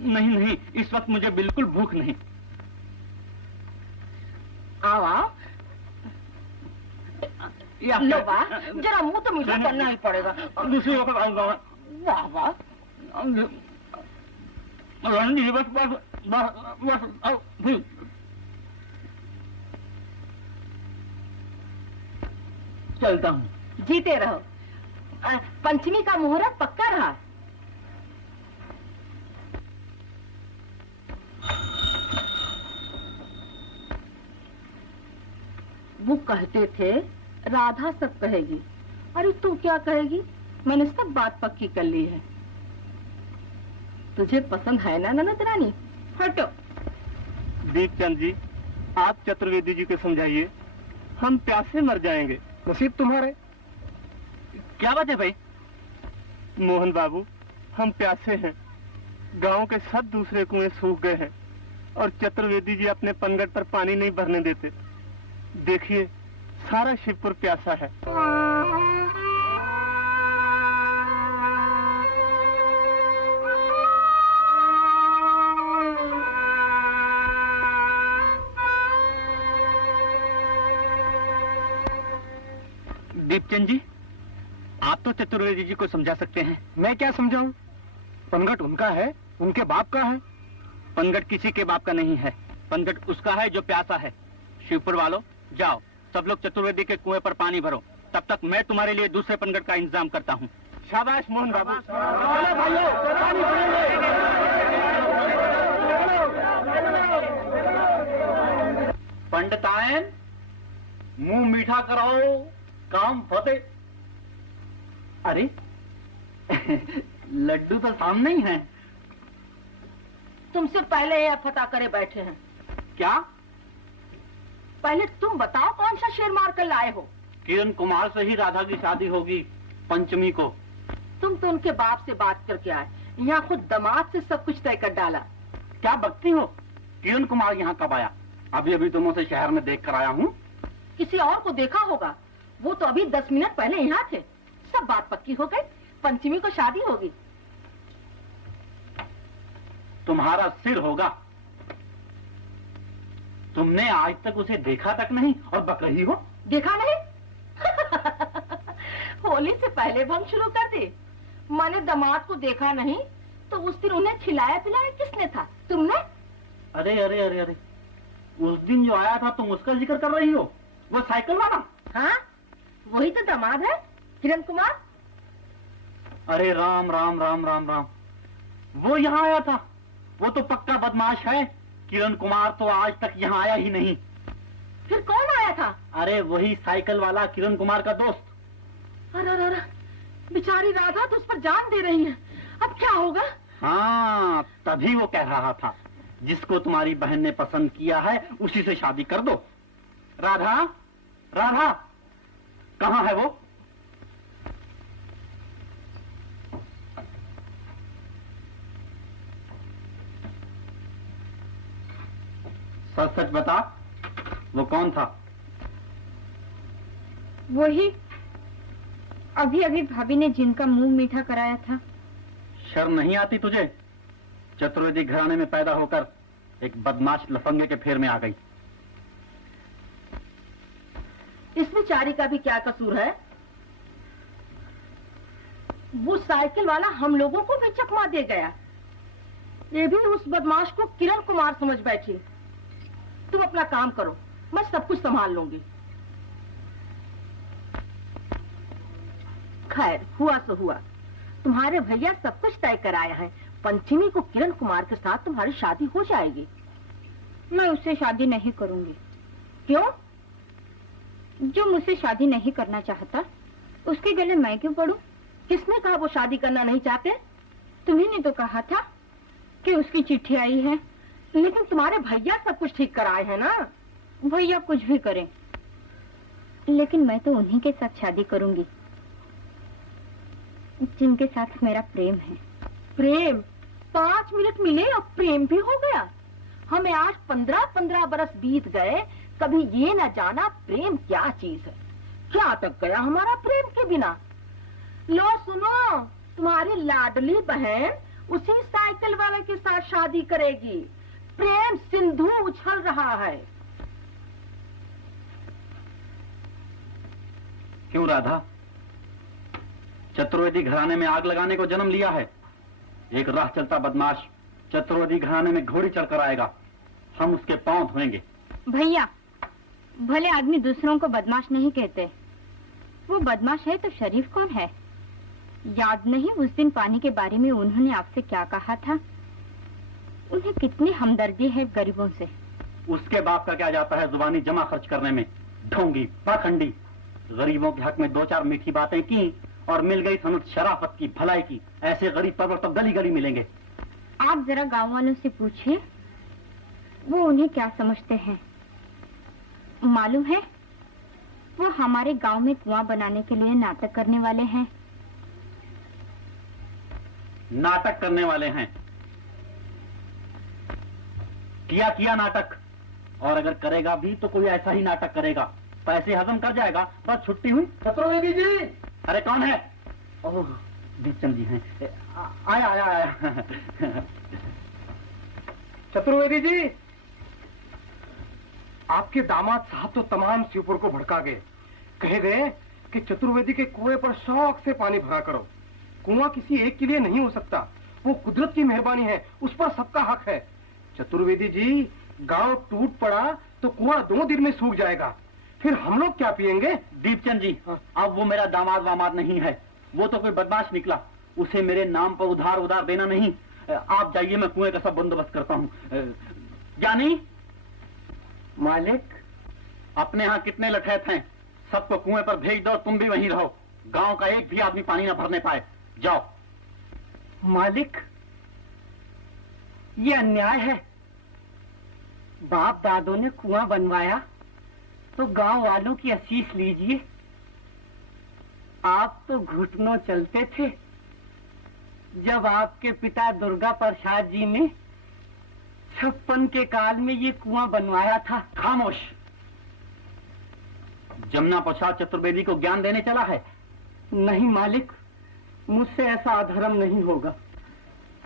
नहीं नहीं, इस वक्त मुझे बिल्कुल भूख नहीं। आओ आओ। लो वाह, जरा मुंह तो मीठा करना ही पड़ेगा। दूसरी वक्त आऊंगा। वाह वाह। रणजी, बस बस बस बस। चलता हूँ। जीते रहो। पंचमी का मुहूर्त पक्का रहा। वो कहते थे राधा सब कहेगी। अरे तू क्या कहेगी? मैंने सब बात पक्की कर ली है। तुझे पसंद है ना ननद रानी? हटो। दीपचंद जी, आप चतुर्वेदी जी को समझाइए, हम प्यासे मर जाएंगे। नसीब तुम्हारे। क्या बात है भाई? मोहन बाबू, हम प्यासे हैं। गांव के सब दूसरे कुएं सूख गए हैं और चतुर्वेदी जी अपने पनघट पर पानी नहीं भरने देते। देखिए, सारा शिवपुर प्यासा है। दीपचंद जी, आप तो चतुर्वेदी जी को समझा सकते हैं। मैं क्या समझाऊं? पनघट उनका है, उनके बाप का है। पनघट किसी के बाप का नहीं है, पनघट उसका है जो प्यासा है। शिवपुर वालों, जाओ सब लोग चतुर्वेदी के कुएं पर पानी भरो, तब तक मैं तुम्हारे लिए दूसरे पनघट का इंतजाम करता हूँ। शाबाश मोहन बाबू। चलो भाइयों, पानी पंडितायन, मुंह मीठा कराओ, काम फतेह। अरे लड्डू तो सामने ही हैं। तुमसे पहले यह फता करे बैठे हैं। क्या? पहले तुम बताओ कौन सा शेर मार कर लाए हो? किरण कुमार से ही राधा की शादी होगी पंचमी को। तुम तो उनके बाप से बात करके आए, यहाँ खुद दामाद से सब कुछ तय कर डाला। क्या बकती हो? किरण कुमार यहाँ कब आया? अभी अभी तुम उसे शहर में देख कर आया हूँ। किसी और को देखा होगा, वो तो अभी 10 मिनट पहले यहाँ थे। सब बात पक्की हो गई, पंचमी को शादी होगी। तुम्हारा सिर होगा। तुमने आज तक उसे देखा तक नहीं और बक रही हो। देखा नहीं? होली से पहले भंग शुरू कर दी। मैंने दामाद को देखा नहीं तो उस दिन उन्हें खिलाया पिलाया किसने था? तुमने? अरे अरे अरे अरे, उस दिन जो आया था तुम उसका जिक्र कर रही हो? वो साइकिल वाला? हाँ, वही तो दामाद है, किरण कुमार। अरे राम राम राम राम राम, वो यहाँ आया था। वो तो पक्का बदमाश है। किरण कुमार तो आज तक यहाँ आया ही नहीं। फिर कौन आया था? अरे वही साइकिल वाला, किरण कुमार का दोस्त। अरे अरे अरे, बेचारी राधा तो उस पर जान दे रही है। अब क्या होगा? हाँ, तभी वो कह रहा था जिसको तुम्हारी बहन ने पसंद किया है उसी से शादी कर दो। राधा, राधा कहाँ है वो? सच सच बता, वो कौन था? वही अभी अभी भाभी ने जिनका मुंह मीठा कराया था। शर्म नहीं आती तुझे? चतुर्वेदी घराने में पैदा होकर एक बदमाश लफंगे के फेर में आ गई। इस बेचारी का भी क्या कसूर है? वो साइकिल वाला हम लोगों को भी चकमा दे गया। ये भी उस बदमाश को किरण कुमार समझ बैठी। तुम अपना काम करो, मैं सब कुछ संभाल लूंगी। खैर, हुआ सो हुआ। तुम्हारे भैया सब कुछ तय कराया है। पंचमी को किरण कुमार के साथ तुम्हारी शादी हो जाएगी। मैं उससे शादी नहीं करूंगी। क्यों? जो मुझसे शादी नहीं करना चाहता उसके गले मैं क्यों पड़ूं? किसने कहा वो शादी करना नहीं चाहते? तुम्ही ने तो कहा था कि उसकी चिट्ठी आई है। लेकिन तुम्हारे भैया सब कुछ ठीक कराए हैं ना। भैया कुछ भी करें, लेकिन मैं तो उन्हीं के साथ शादी करूंगी जिनके साथ मेरा प्रेम है। प्रेम? 5 मिनट मिले और प्रेम भी हो गया? हमें आज 15-15 बरस बीत गए, कभी ये न जाना प्रेम क्या चीज है। क्या तक गया हमारा प्रेम के बिना। लो सुनो, तुम्हारी लाडली बहन उसी साइकिल वाले के साथ शादी करेगी। प्रेम सिंधु उछल रहा है। क्यों राधा? चतुर्वेदी घराने में आग लगाने को जन्म लिया है। एक राह चलता बदमाश चतुर्वेदी घराने में घोड़ी चढ़कर आएगा। हम उसके पांव धोएंगे। भैया, भले आदमी दूसरों को बदमाश नहीं कहते। वो बदमाश है तो शरीफ कौन है? याद नहीं उस दिन पानी के बारे में उन्होंने आपसे क्या कहा था? उन्हें कितनी हमदर्दी है गरीबों से। उसके बाप का क्या जाता है जुबानी जमा खर्च करने में? ढोंगी, पाखंडी। गरीबों के हक में 2-4 मीठी बातें की और मिल गई सनत शराफत की, भलाई की। ऐसे गरीब परवर तो गली गली मिलेंगे। आप जरा गांव वालों से पूछिए, वो उन्हें क्या समझते हैं। मालूम है, वो हमारे गांव में कुआं बनाने के लिए नाटक करने वाले हैं। नाटक करने वाले हैं? किया नाटक। और अगर करेगा भी तो कोई ऐसा ही नाटक करेगा, पैसे हजम कर जाएगा, बस छुट्टी हुई। चतुर्वेदी जी। अरे कौन है? ओह, दीपचंद जी हैं। आया आया आया। चतुर्वेदी जी, आपके दामाद साहब तो तमाम शिवपुर को भड़का गए। कहे गए कि चतुर्वेदी के कुएं पर शौक से पानी भरा करो। कुआं किसी एक के लिए नहीं हो सकता, वो कुदरत की मेहरबानी है, उस पर सबका हक है। चतुर्वेदी जी, गांव टूट पड़ा तो कुआं 2 दिन में सूख जाएगा, फिर हम लोग क्या पिएंगे? दीपचंद जी, अब वो मेरा दामाद वामाद नहीं है, वो तो कोई बदमाश निकला, उसे मेरे नाम पर उधार देना नहीं। आप जाइए, मैं कुएं का सब बंदोबस्त करता हूँ। जानी मालिक, अपने यहाँ कितने लठैत हैं, सबको कुएं पर भेज दो, तुम भी वहीं रहो, गांव का एक भी आदमी पानी न भरने पाए। जाओ। मालिक, ये अन्याय है। बाप दादों ने कुआं बनवाया तो गांव वालों की आशीष लीजिए। आप तो घुटनों चलते थे जब आपके पिता दुर्गा प्रसाद जी ने 56 के काल में ये कुआं बनवाया था। खामोश। जमुना प्रसाद चतुर्वेदी को ज्ञान देने चला है? नहीं मालिक, मुझसे ऐसा अधर्म नहीं होगा।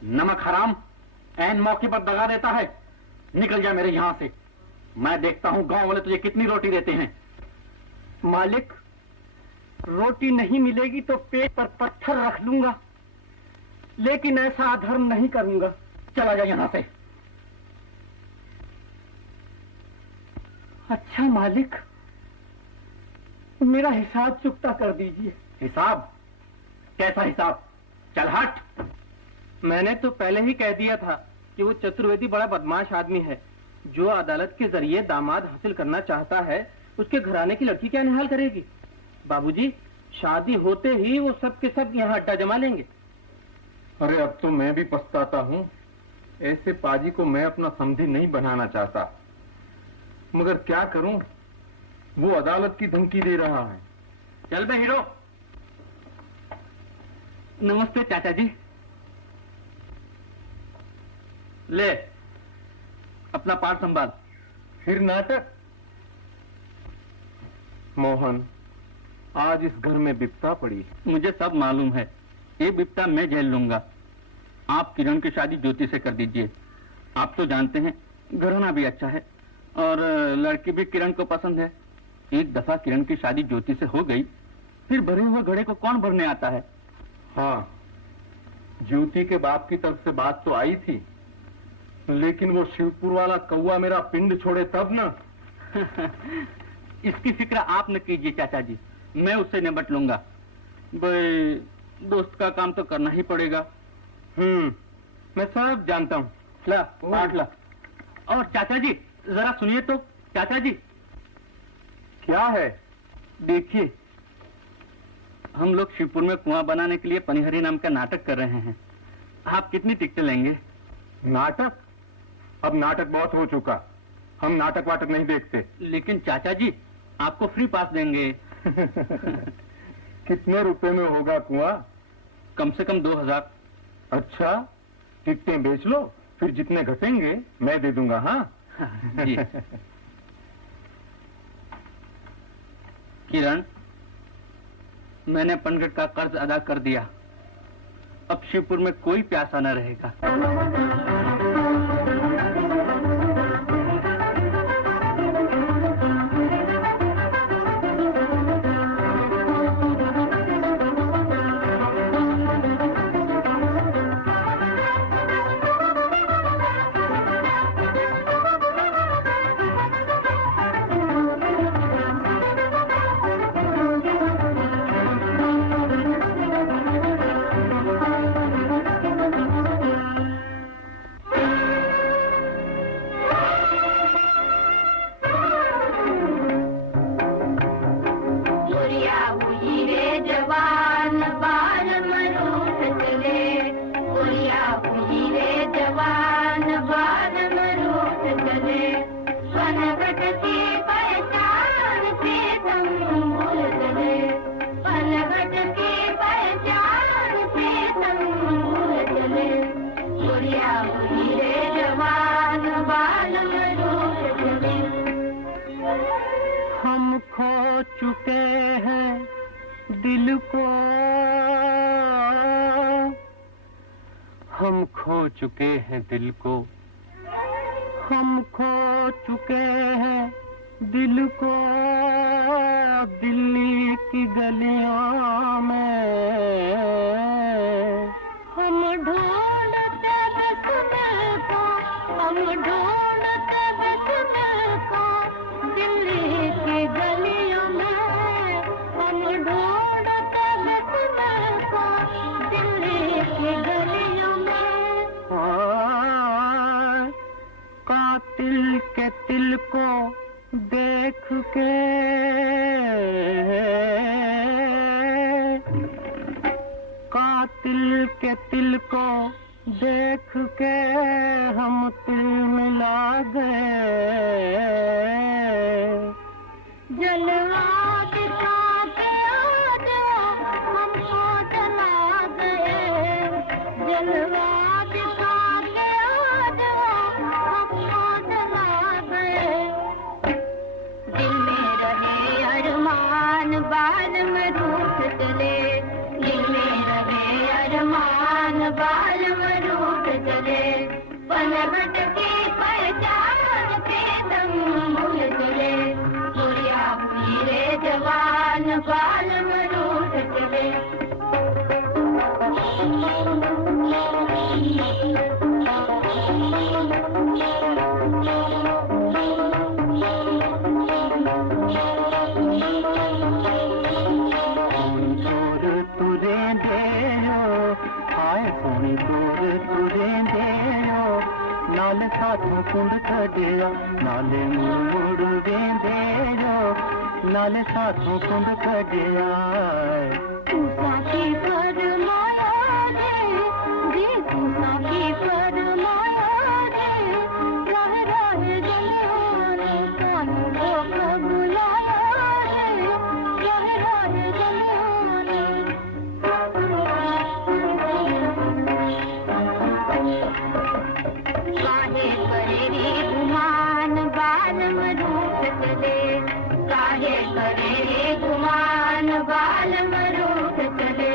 नमक हराम, ऐन मौके पर दगा देता है। निकल जा मेरे यहाँ से, मैं देखता हूँ गांव वाले तुझे कितनी रोटी देते हैं। मालिक, रोटी नहीं मिलेगी तो पेट पर पत्थर रख लूंगा, लेकिन ऐसा अधर्म नहीं करूंगा। चला जा यहाँ से। अच्छा मालिक, मेरा हिसाब चुकता कर दीजिए। हिसाब? कैसा हिसाब? चल हट। मैंने तो पहले ही कह दिया था कि वो चतुर्वेदी बड़ा बदमाश आदमी है। जो अदालत के जरिए दामाद हासिल करना चाहता है, उसके घराने की लड़की क्या निहाल करेगी? बाबूजी, शादी होते ही वो सब के सब यहाँ अड्डा जमा लेंगे। अरे अब तो मैं भी पछताता हूँ, ऐसे पाजी को मैं अपना समधी नहीं बनाना चाहता, मगर क्या करूं, वो अदालत की धमकी दे रहा है। चल बे हीरो। नमस्ते चाचा जी। ले अपना पाठ संभाल। फिर नाटक? मोहन, आज इस घर में बिपता पड़ी। मुझे सब मालूम है, ये बिपता मैं झेल लूंगा। आप किरण की शादी ज्योति से कर दीजिए। आप तो जानते हैं घराना भी अच्छा है और लड़की भी किरण को पसंद है। एक दफा किरण की शादी ज्योति से हो गई, फिर भरे हुए घड़े को कौन भरने आता है? हाँ, ज्योति के बाप की तरफ से बात तो आई थी, लेकिन वो शिवपुर वाला कौवा मेरा पिंड छोड़े तब ना। इसकी फिक्र आप न कीजिए चाचा जी, मैं उससे निपट लूंगा। भाई, दोस्त का काम तो करना ही पड़ेगा। मैं सब जानता हूँ। ला पाठ ला। और चाचा जी जरा सुनिए तो। चाचा जी, क्या है? देखिए, हम लोग शिवपुर में कुआं बनाने के लिए पनिहरी नाम का नाटक कर रहे हैं। आप कितनी टिकटें लेंगे? नाटक? अब नाटक बहुत हो चुका, हम नाटक वाटक नहीं देखते। लेकिन चाचा जी, आपको फ्री पास देंगे। कितने रुपए में होगा कुआं? कम से कम 2000। अच्छा, टिकटें बेच लो, फिर जितने घटेंगे मैं दे दूंगा। हाँ जी। किरण, मैंने पनगढ़ का कर्ज अदा कर दिया, अब शिवपुर में कोई प्यासा न रहेगा। हम खो चुके हैं दिल को, हम खो चुके हैं दिल को, हम खो चुके हैं दिल को। दिल्ली की गलियों में हम ढूंढते बिस्मिल को, हम ढूंढते बिस्मिल को दिल्ली की गलियों में, हम ढूंढते बिस्मिल को दिल्ली की गलियों में। कातिल के तिल को देख के कातिल के तिल को देख के हम तिल मिला गए। जलवा दिखा के आज हमको जला गए, जलवा दिखा के आज हमको जला गए। दिल में रहे अरमान बाल में रूठ चले, दिल में रहे अरमान बाल में रूठ चले। पनघट की पहचान पे दम भूल चले, बुढ़िया बुढ़ी रे जवान बाल में रूठ चले। नाले साथों कुंड कटिया नाले मुड़ वेंदे नाले साथों कुंड कटिया। साथी फरमाया जी साथी फरमाया जी, रह रहे जलियाने कानों को कबुलाया जी, रह रहे जलियाने। काहे करेरी गुमान बाल मरूठ चले, काहे करेरी गुमान बाल मरूठ चले।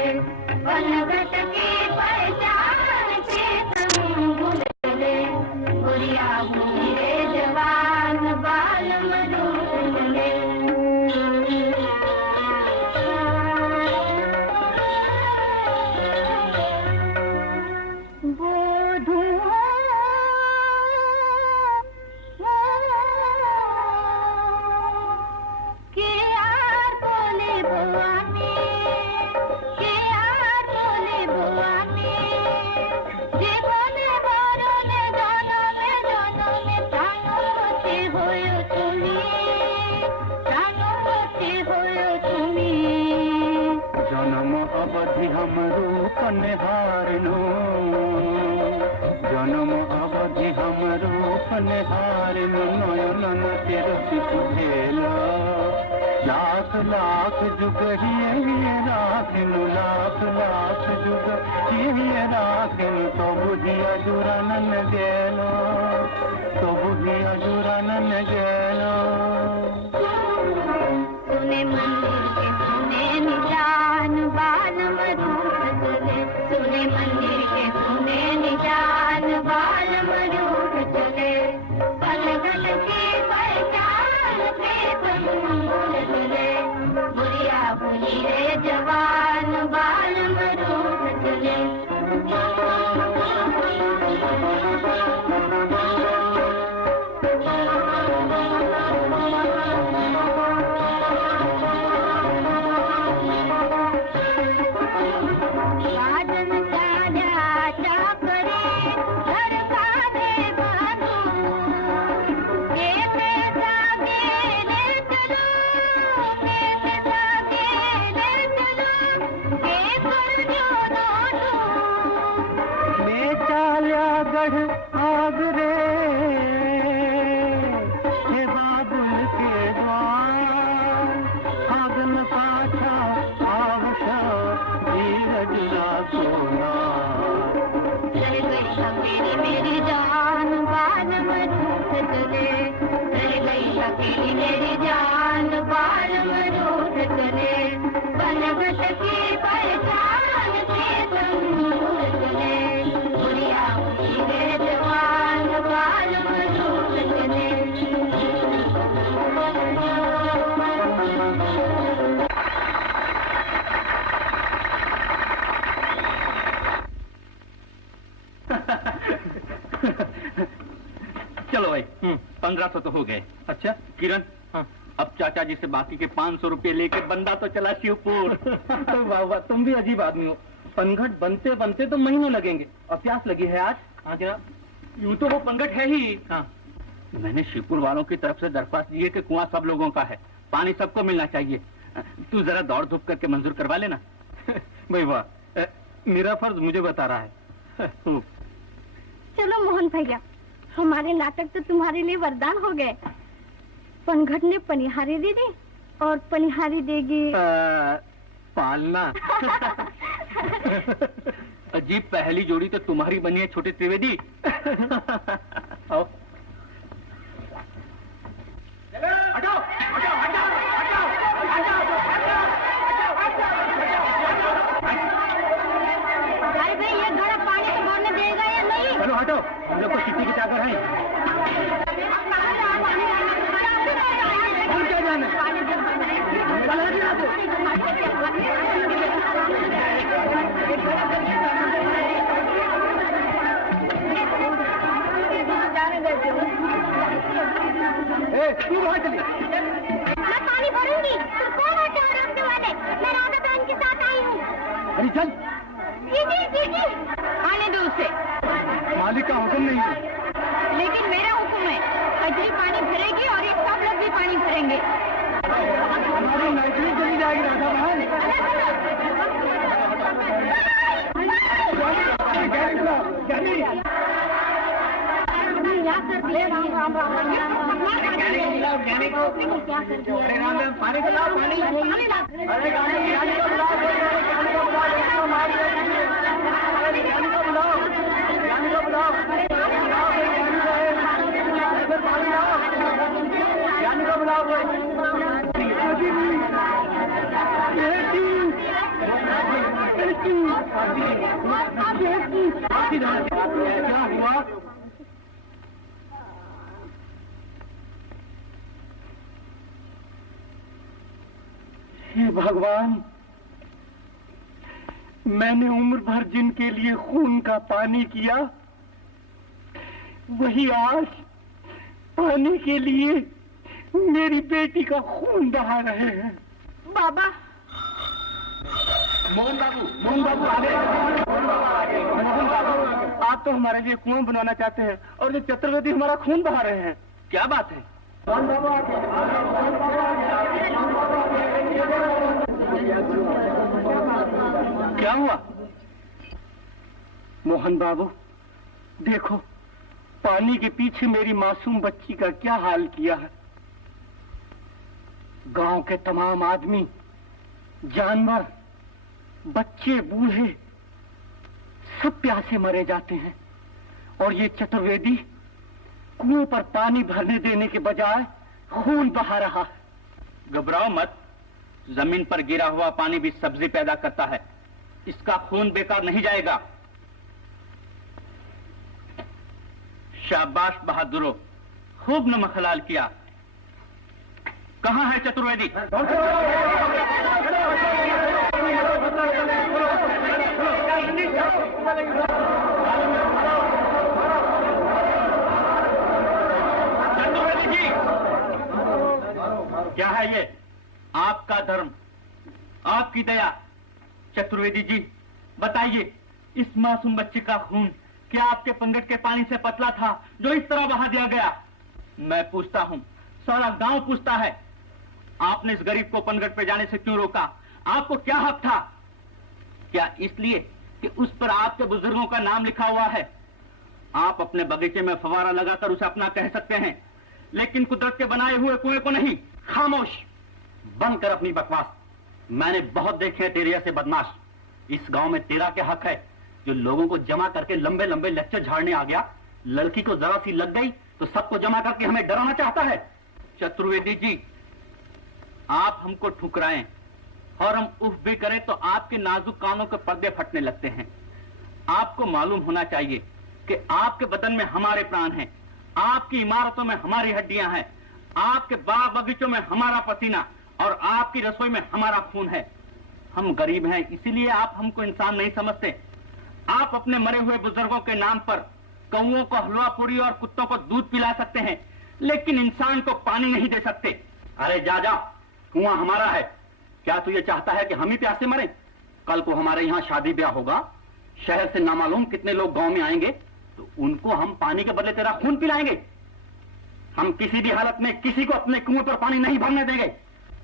पनघट की पहचान से तुम भूल चले, बुढ़िया बुढ़ी रे जवान बाल मरूठ चले। जन्म अवधि हम रूप निहारन नयनन तिरस कुठेला लाख लाख जुग हिये राखिन लाख लाख जुग हिये राखिन तो बुझिया जुरानन गेलो तो बुझिया जुरानन गेलो। सुने मंदिर के सुने निशान बाल मरूठ चले, सुने मंदिर के सुने निशान बाल मरूठ चले। पनघट की पहचान पे तुम भूल चले, बुढ़िया बुढ़ी रे जवान बाल मरूठ चले। आगरे हे बाबुल के द्वार आगन पाछा आवशा धीरजरा सोना। चल गई मेरी जान बाल मरूठ चले, चल गई अकेली मेरी जान बाल मरूठ चले। पनघट की पहचान से तुम भूल चले, बुढ़िया बुढ़ी रे जवान बाल मरूठ चले। 1500 तो हो गए। अच्छा किरण, हाँ। अब चाचा जी से बाकी के 500 रुपए लेके बंदा तो चला शिवपुर। वाह वाह, तुम भी अजीब आदमी हो। पनघट बनते बनते तो महीनों लगेंगे और प्यास लगी है आज। हाँ जनाब। यूं तो वो पंगट है ही। हाँ। मैंने शिवपुर वालों की तरफ से दरख्वास्त दी है कि कुआं सब लोगों का है, पानी सबको मिलना चाहिए। तू जरा दौड़ धूप करके मंजूर करवा लेना। भाई वाह, मेरा फर्ज मुझे बता रहा है। चलो मोहन भैया, हमारे नाटक तो तुम्हारे लिए वरदान हो गए। पनघट ने पनिहारी दे दी और पनिहारी देगी पालना। अजीब पहली जोड़ी तो तुम्हारी बनी है छोटे त्रिवेदी। आओ। हटाओ, हटाओ, हटाओ, हटाओ, अरे भाई, ये घड़ा पानी से भरने देगा या नहीं? चलो हटो, हम लोग तो कितनी की चाकर हैं। हम क्या जाने? तू वहाँ चली। मैं पानी भरूंगी। तुम कौन होते हो रोकने वाले? मैं राधा बहन के साथ आई हूँ। अरे चल। जी, आने दो उसे। मालिक का हुक्म नहीं है। लेकिन मेरा हुक्म है। कजरी पानी भरेगी और एक सब लोग भी पानी भरेंगे। हमारी नौकरी चली जाएगी राधा बहन। क्या कर दिया? अरे राम राम, पानी पिलाओ, पानी। अरे ज्ञानी को बुलाओ, ज्ञानी को बुलाओ, ज्ञानी को बुलाओ, ज्ञानी को बुलाओ, पानी लाओ, ज्ञानी को बुलाओ। क्या हुआ? हे भगवान, मैंने उम्र भर जिनके लिए खून का पानी किया, वही आज पानी के लिए मेरी बेटी का खून बहा रहे हैं। बाबा, मोहन बाबू आ गए। मोहन बाबू, आप तो हमारे लिए कुआं बनवाना चाहते हैं और जो चतुर्वेदी हमारा खून बहा रहे हैं। क्या बात है? मोहन बाबू आ गए। क्या हुआ? मोहन बाबू, देखो पानी के पीछे मेरी मासूम बच्ची का क्या हाल किया है। गांव के तमाम आदमी, जानवर, बच्चे, बूढ़े सब प्यासे मरे जाते हैं और ये चतुर्वेदी कुएं पर पानी भरने देने के बजाय खून बहा रहा है। घबराओ मत, जमीन पर गिरा हुआ पानी भी सब्जी पैदा करता है, इसका खून बेकार नहीं जाएगा। शाबाश बहादुरो, खूब नमक हलाल किया। कहाँ है चतुर्वेदी? चतुर्वेदी जी, क्या है ये? आपका धर्म, आपकी दया। चतुर्वेदी जी बताइए, इस मासूम बच्चे का खून क्या आपके पंगट के पानी से पतला था जो इस तरह बहा दिया गया? मैं पूछता हूँ, सारा गांव पूछता है, आपने इस गरीब को पंगट पे जाने से क्यों रोका? आपको क्या हक था? क्या इसलिए कि उस पर आपके बुजुर्गों का नाम लिखा हुआ है? आप अपने बगीचे में फवारा लगाकर उसे अपना कह सकते हैं, लेकिन कुदरत के बनाए हुए कुएं को नहीं। खामोश, बंद कर अपनी बकवास। मैंने बहुत देखे हैं तेरे जैसे बदमाश। इस गांव में तेरा क्या हक है जो लोगों को जमा करके लंबे लंबे लेक्चर झाड़ने आ गया? लड़की को जरा सी लग गई तो सबको जमा करके हमें डराना चाहता है। चतुर्वेदी जी, आप हमको ठुकराएं और हम उफ भी करें तो आपके नाजुक कानों के पर्दे फटने लगते हैं। आपको मालूम होना चाहिए कि आपके बदन में हमारे प्राण हैं, आपकी इमारतों में हमारी हड्डियां हैं, आपके बाग बगीचों में हमारा पसीना और आपकी रसोई में हमारा खून है। हम गरीब हैं, इसीलिए आप हमको इंसान नहीं समझते। आप अपने मरे हुए बुजुर्गों के नाम पर कौओं को हलवा पूरी और कुत्तों को दूध पिला सकते हैं, लेकिन इंसान को पानी नहीं दे सकते। अरे जा जा, कुआं हमारा है। क्या तू ये चाहता है कि हम ही प्यासे मरें? कल को हमारे यहाँ शादी ब्याह होगा, शहर से नामालूम कितने लोग गांव में आएंगे, तो उनको हम पानी के बदले तेरा खून पिलाएंगे। हम किसी भी हालत में किसी को अपने कुएं पर पानी नहीं भरने देंगे।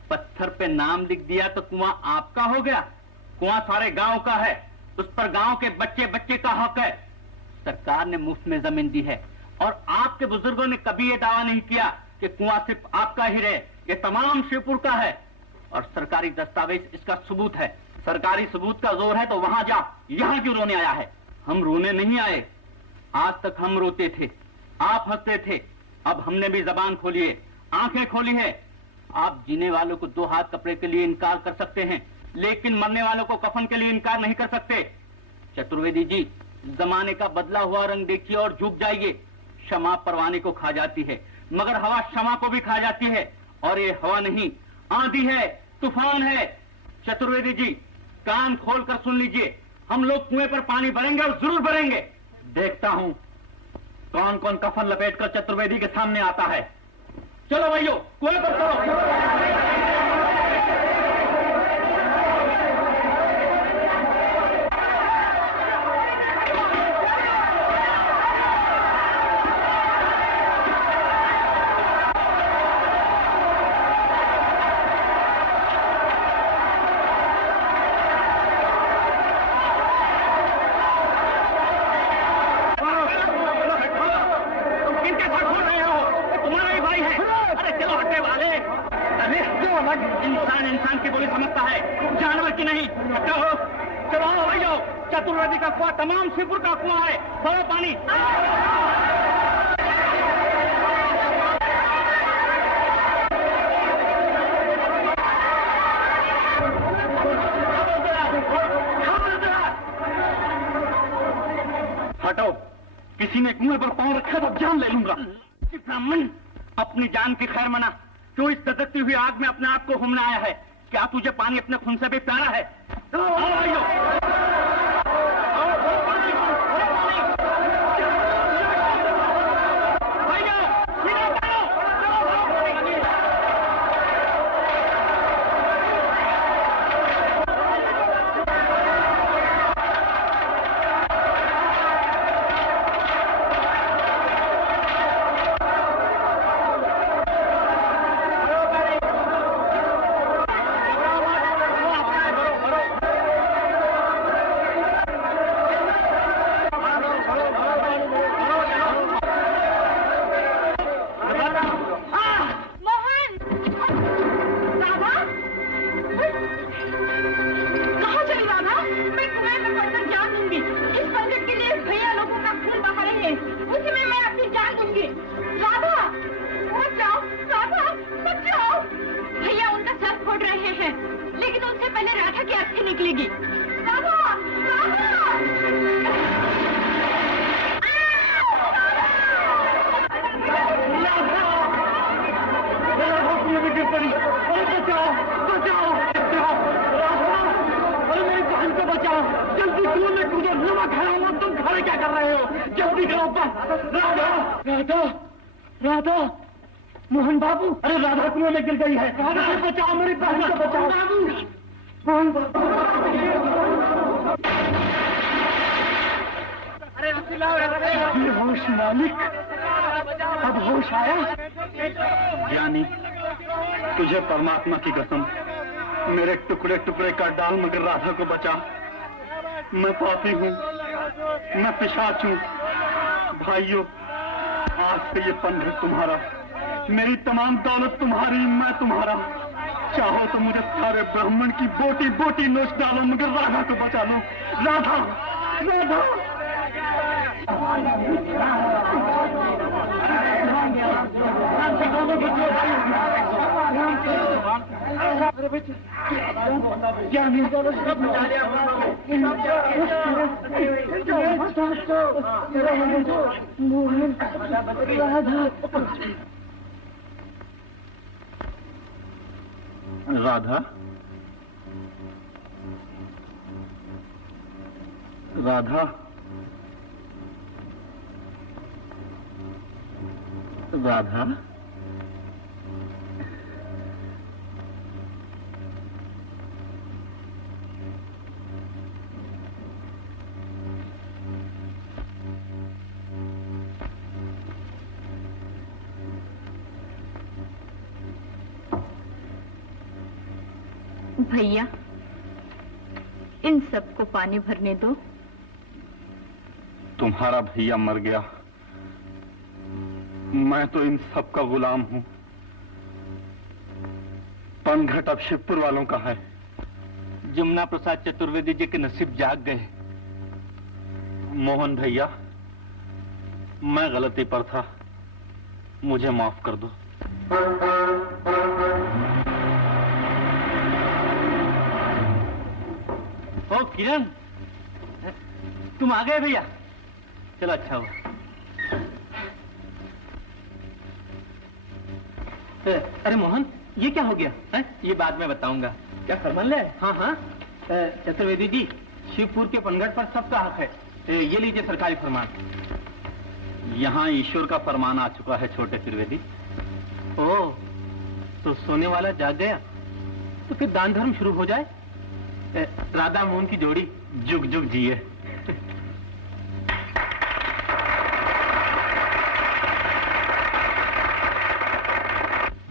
पत्थर पे नाम लिख दिया तो कुआं आपका हो गया। कुआं सारे गांव का है, उस पर गांव के बच्चे बच्चे का हक है। सरकार ने मुफ्त में जमीन दी है और आपके बुजुर्गों ने कभी ये दावा नहीं किया कि कुआं सिर्फ आपका ही रहे। ये तमाम शिवपुर का है और सरकारी दस्तावेज इसका सबूत है। सरकारी सबूत का जोर है तो वहां जा, यहां क्यों रोने आया है? हम रोने नहीं आए। आज तक हम रोते थे, आप हंसते थे। अब हमने भी जबान खोली है, आंखें खोली है। आप जीने वालों को 2 हाथ कपड़े के लिए इनकार कर सकते हैं, लेकिन मरने वालों को कफन के लिए इनकार नहीं कर सकते। चतुर्वेदी जी, जमाने का बदला हुआ रंग देखिए और झुक जाइए। क्षमा परवाने को खा जाती है, मगर हवा क्षमा को भी खा जाती है। और ये हवा नहीं, आंधी है, तूफान है। चतुर्वेदी जी, कान खोलकर सुन लीजिए, हम लोग कुएं पर पानी भरेंगे और जरूर भरेंगे। देखता हूं कौन कौन कफन लपेटकर चतुर्वेदी के सामने आता है। चलो भाइयों, कुएं पर चलो। इंसान की बोली समझता है, जानवर की नहीं। चलो चलो भैया, चतुर्वेदी का कुआं तमाम शिवपुर का कुआं है। भरो पानी। हटो, किसी ने कुएं पर पांव रखा तो जान ले लूंगा। ब्राह्मण, अपनी जान की खैर मना। क्यों इस धधकती हुई आग में अपने आप को घूमने आया है? क्या तुझे पानी अपने खून से भी प्यारा है? राधा, मोहन बाबू, अरे राधा कुएं में गिर गई है। बचाओ, मेरी बहन को बचाओ। मोहन बाबू, होश मालिक, अब होश आया। ज्ञानी, तुझे परमात्मा की कसम, मेरे टुकड़े टुकड़े कर डाल मगर राधा को बचा। मैं पापी हूँ, मैं पिशाच हूँ। भाइयों, आज से ये पंथ तुम्हारा, मेरी तमाम दौलत तुम्हारी, मैं तुम्हारा। चाहो तो मुझे सारे ब्राह्मण की बोटी बोटी नोच डालो मगर राधा को बचा लो। राधा, राधा। राधा, राधा, राधा, भैया, इन सबको पानी भरने दो। तुम्हारा भैया मर गया, मैं तो इन सब का गुलाम हूं। पनघट अब शिवपुर वालों का है। जमुना प्रसाद चतुर्वेदी जी के नसीब जाग गए। मोहन भैया, मैं गलती पर था, मुझे माफ कर दो। ओ किरण, तुम आ गए भैया, चलो अच्छा हुआ। अरे मोहन, ये क्या हो गया है? ये बाद में बताऊंगा। क्या फरमान ले? हाँ हाँ, चतुर्वेदी जी, शिवपुर के पनघट पर सबका हक है। ये लीजिए सरकारी फरमान। यहाँ ईश्वर का फरमान आ चुका है छोटे त्रिवेदी। ओ, तो सोने वाला जाग गया, तो फिर दान धर्म शुरू हो जाए। राधा मोहन की जोड़ी जुग जुग जिए।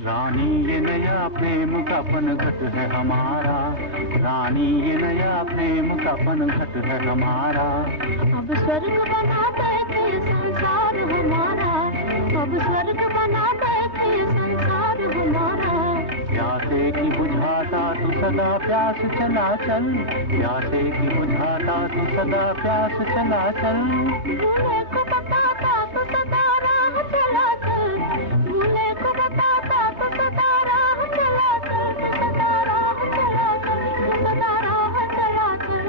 रानी ये नया प्रेम का पनघट है हमारा, रानी ये नया प्रेम का पनघट है हमारा। अब स्वर्ग बना देते संसार हमारा, अब स्वर्ग बना देते संसार हमारा। प्यासे की बुझाता तू सदा प्यास चला चल, प्यासे की बुझाता तू सदा प्यास चला चल। भूले को बताता तो सदा राह चला चल, भूले को बताता तो सदा राह चला चल, सदा राह चला चल, सदा राह चला चल।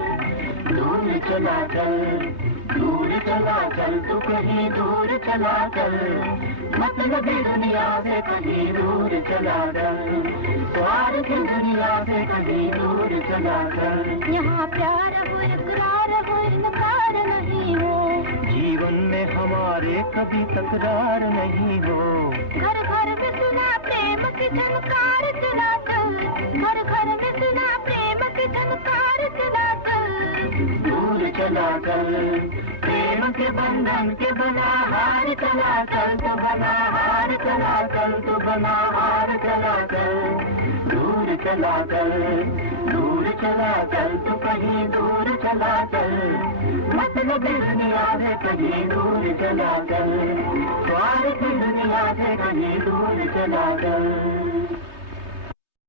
दूर चला चल, दूर चला चल, तू कहीं दूर चला चल, मतलबी दुनिया से कहीं दूर चला चल, स्वार्थ की दुनिया से कहीं दूर चला चल। यहाँ प्यार हो इकरार हो इनकार नहीं हो, जीवन में हमारे कभी तकरार नहीं हो। घर घर में सुना प्रेम की झनकार चला चल, घर घर में सुना प्रेम की झनकार चला चल। दूर चला चल, प्रेम के बंधन के बना हार चला चल, तो बना हार चला चल, तो बना हार चला चल। दूर चला चल, दूर चला चल, तो कहीं दूर चला चल, मतलब दुनिया से कहीं दूर चला चल, स्वार्थ की दुनिया से कहीं दूर चला चल।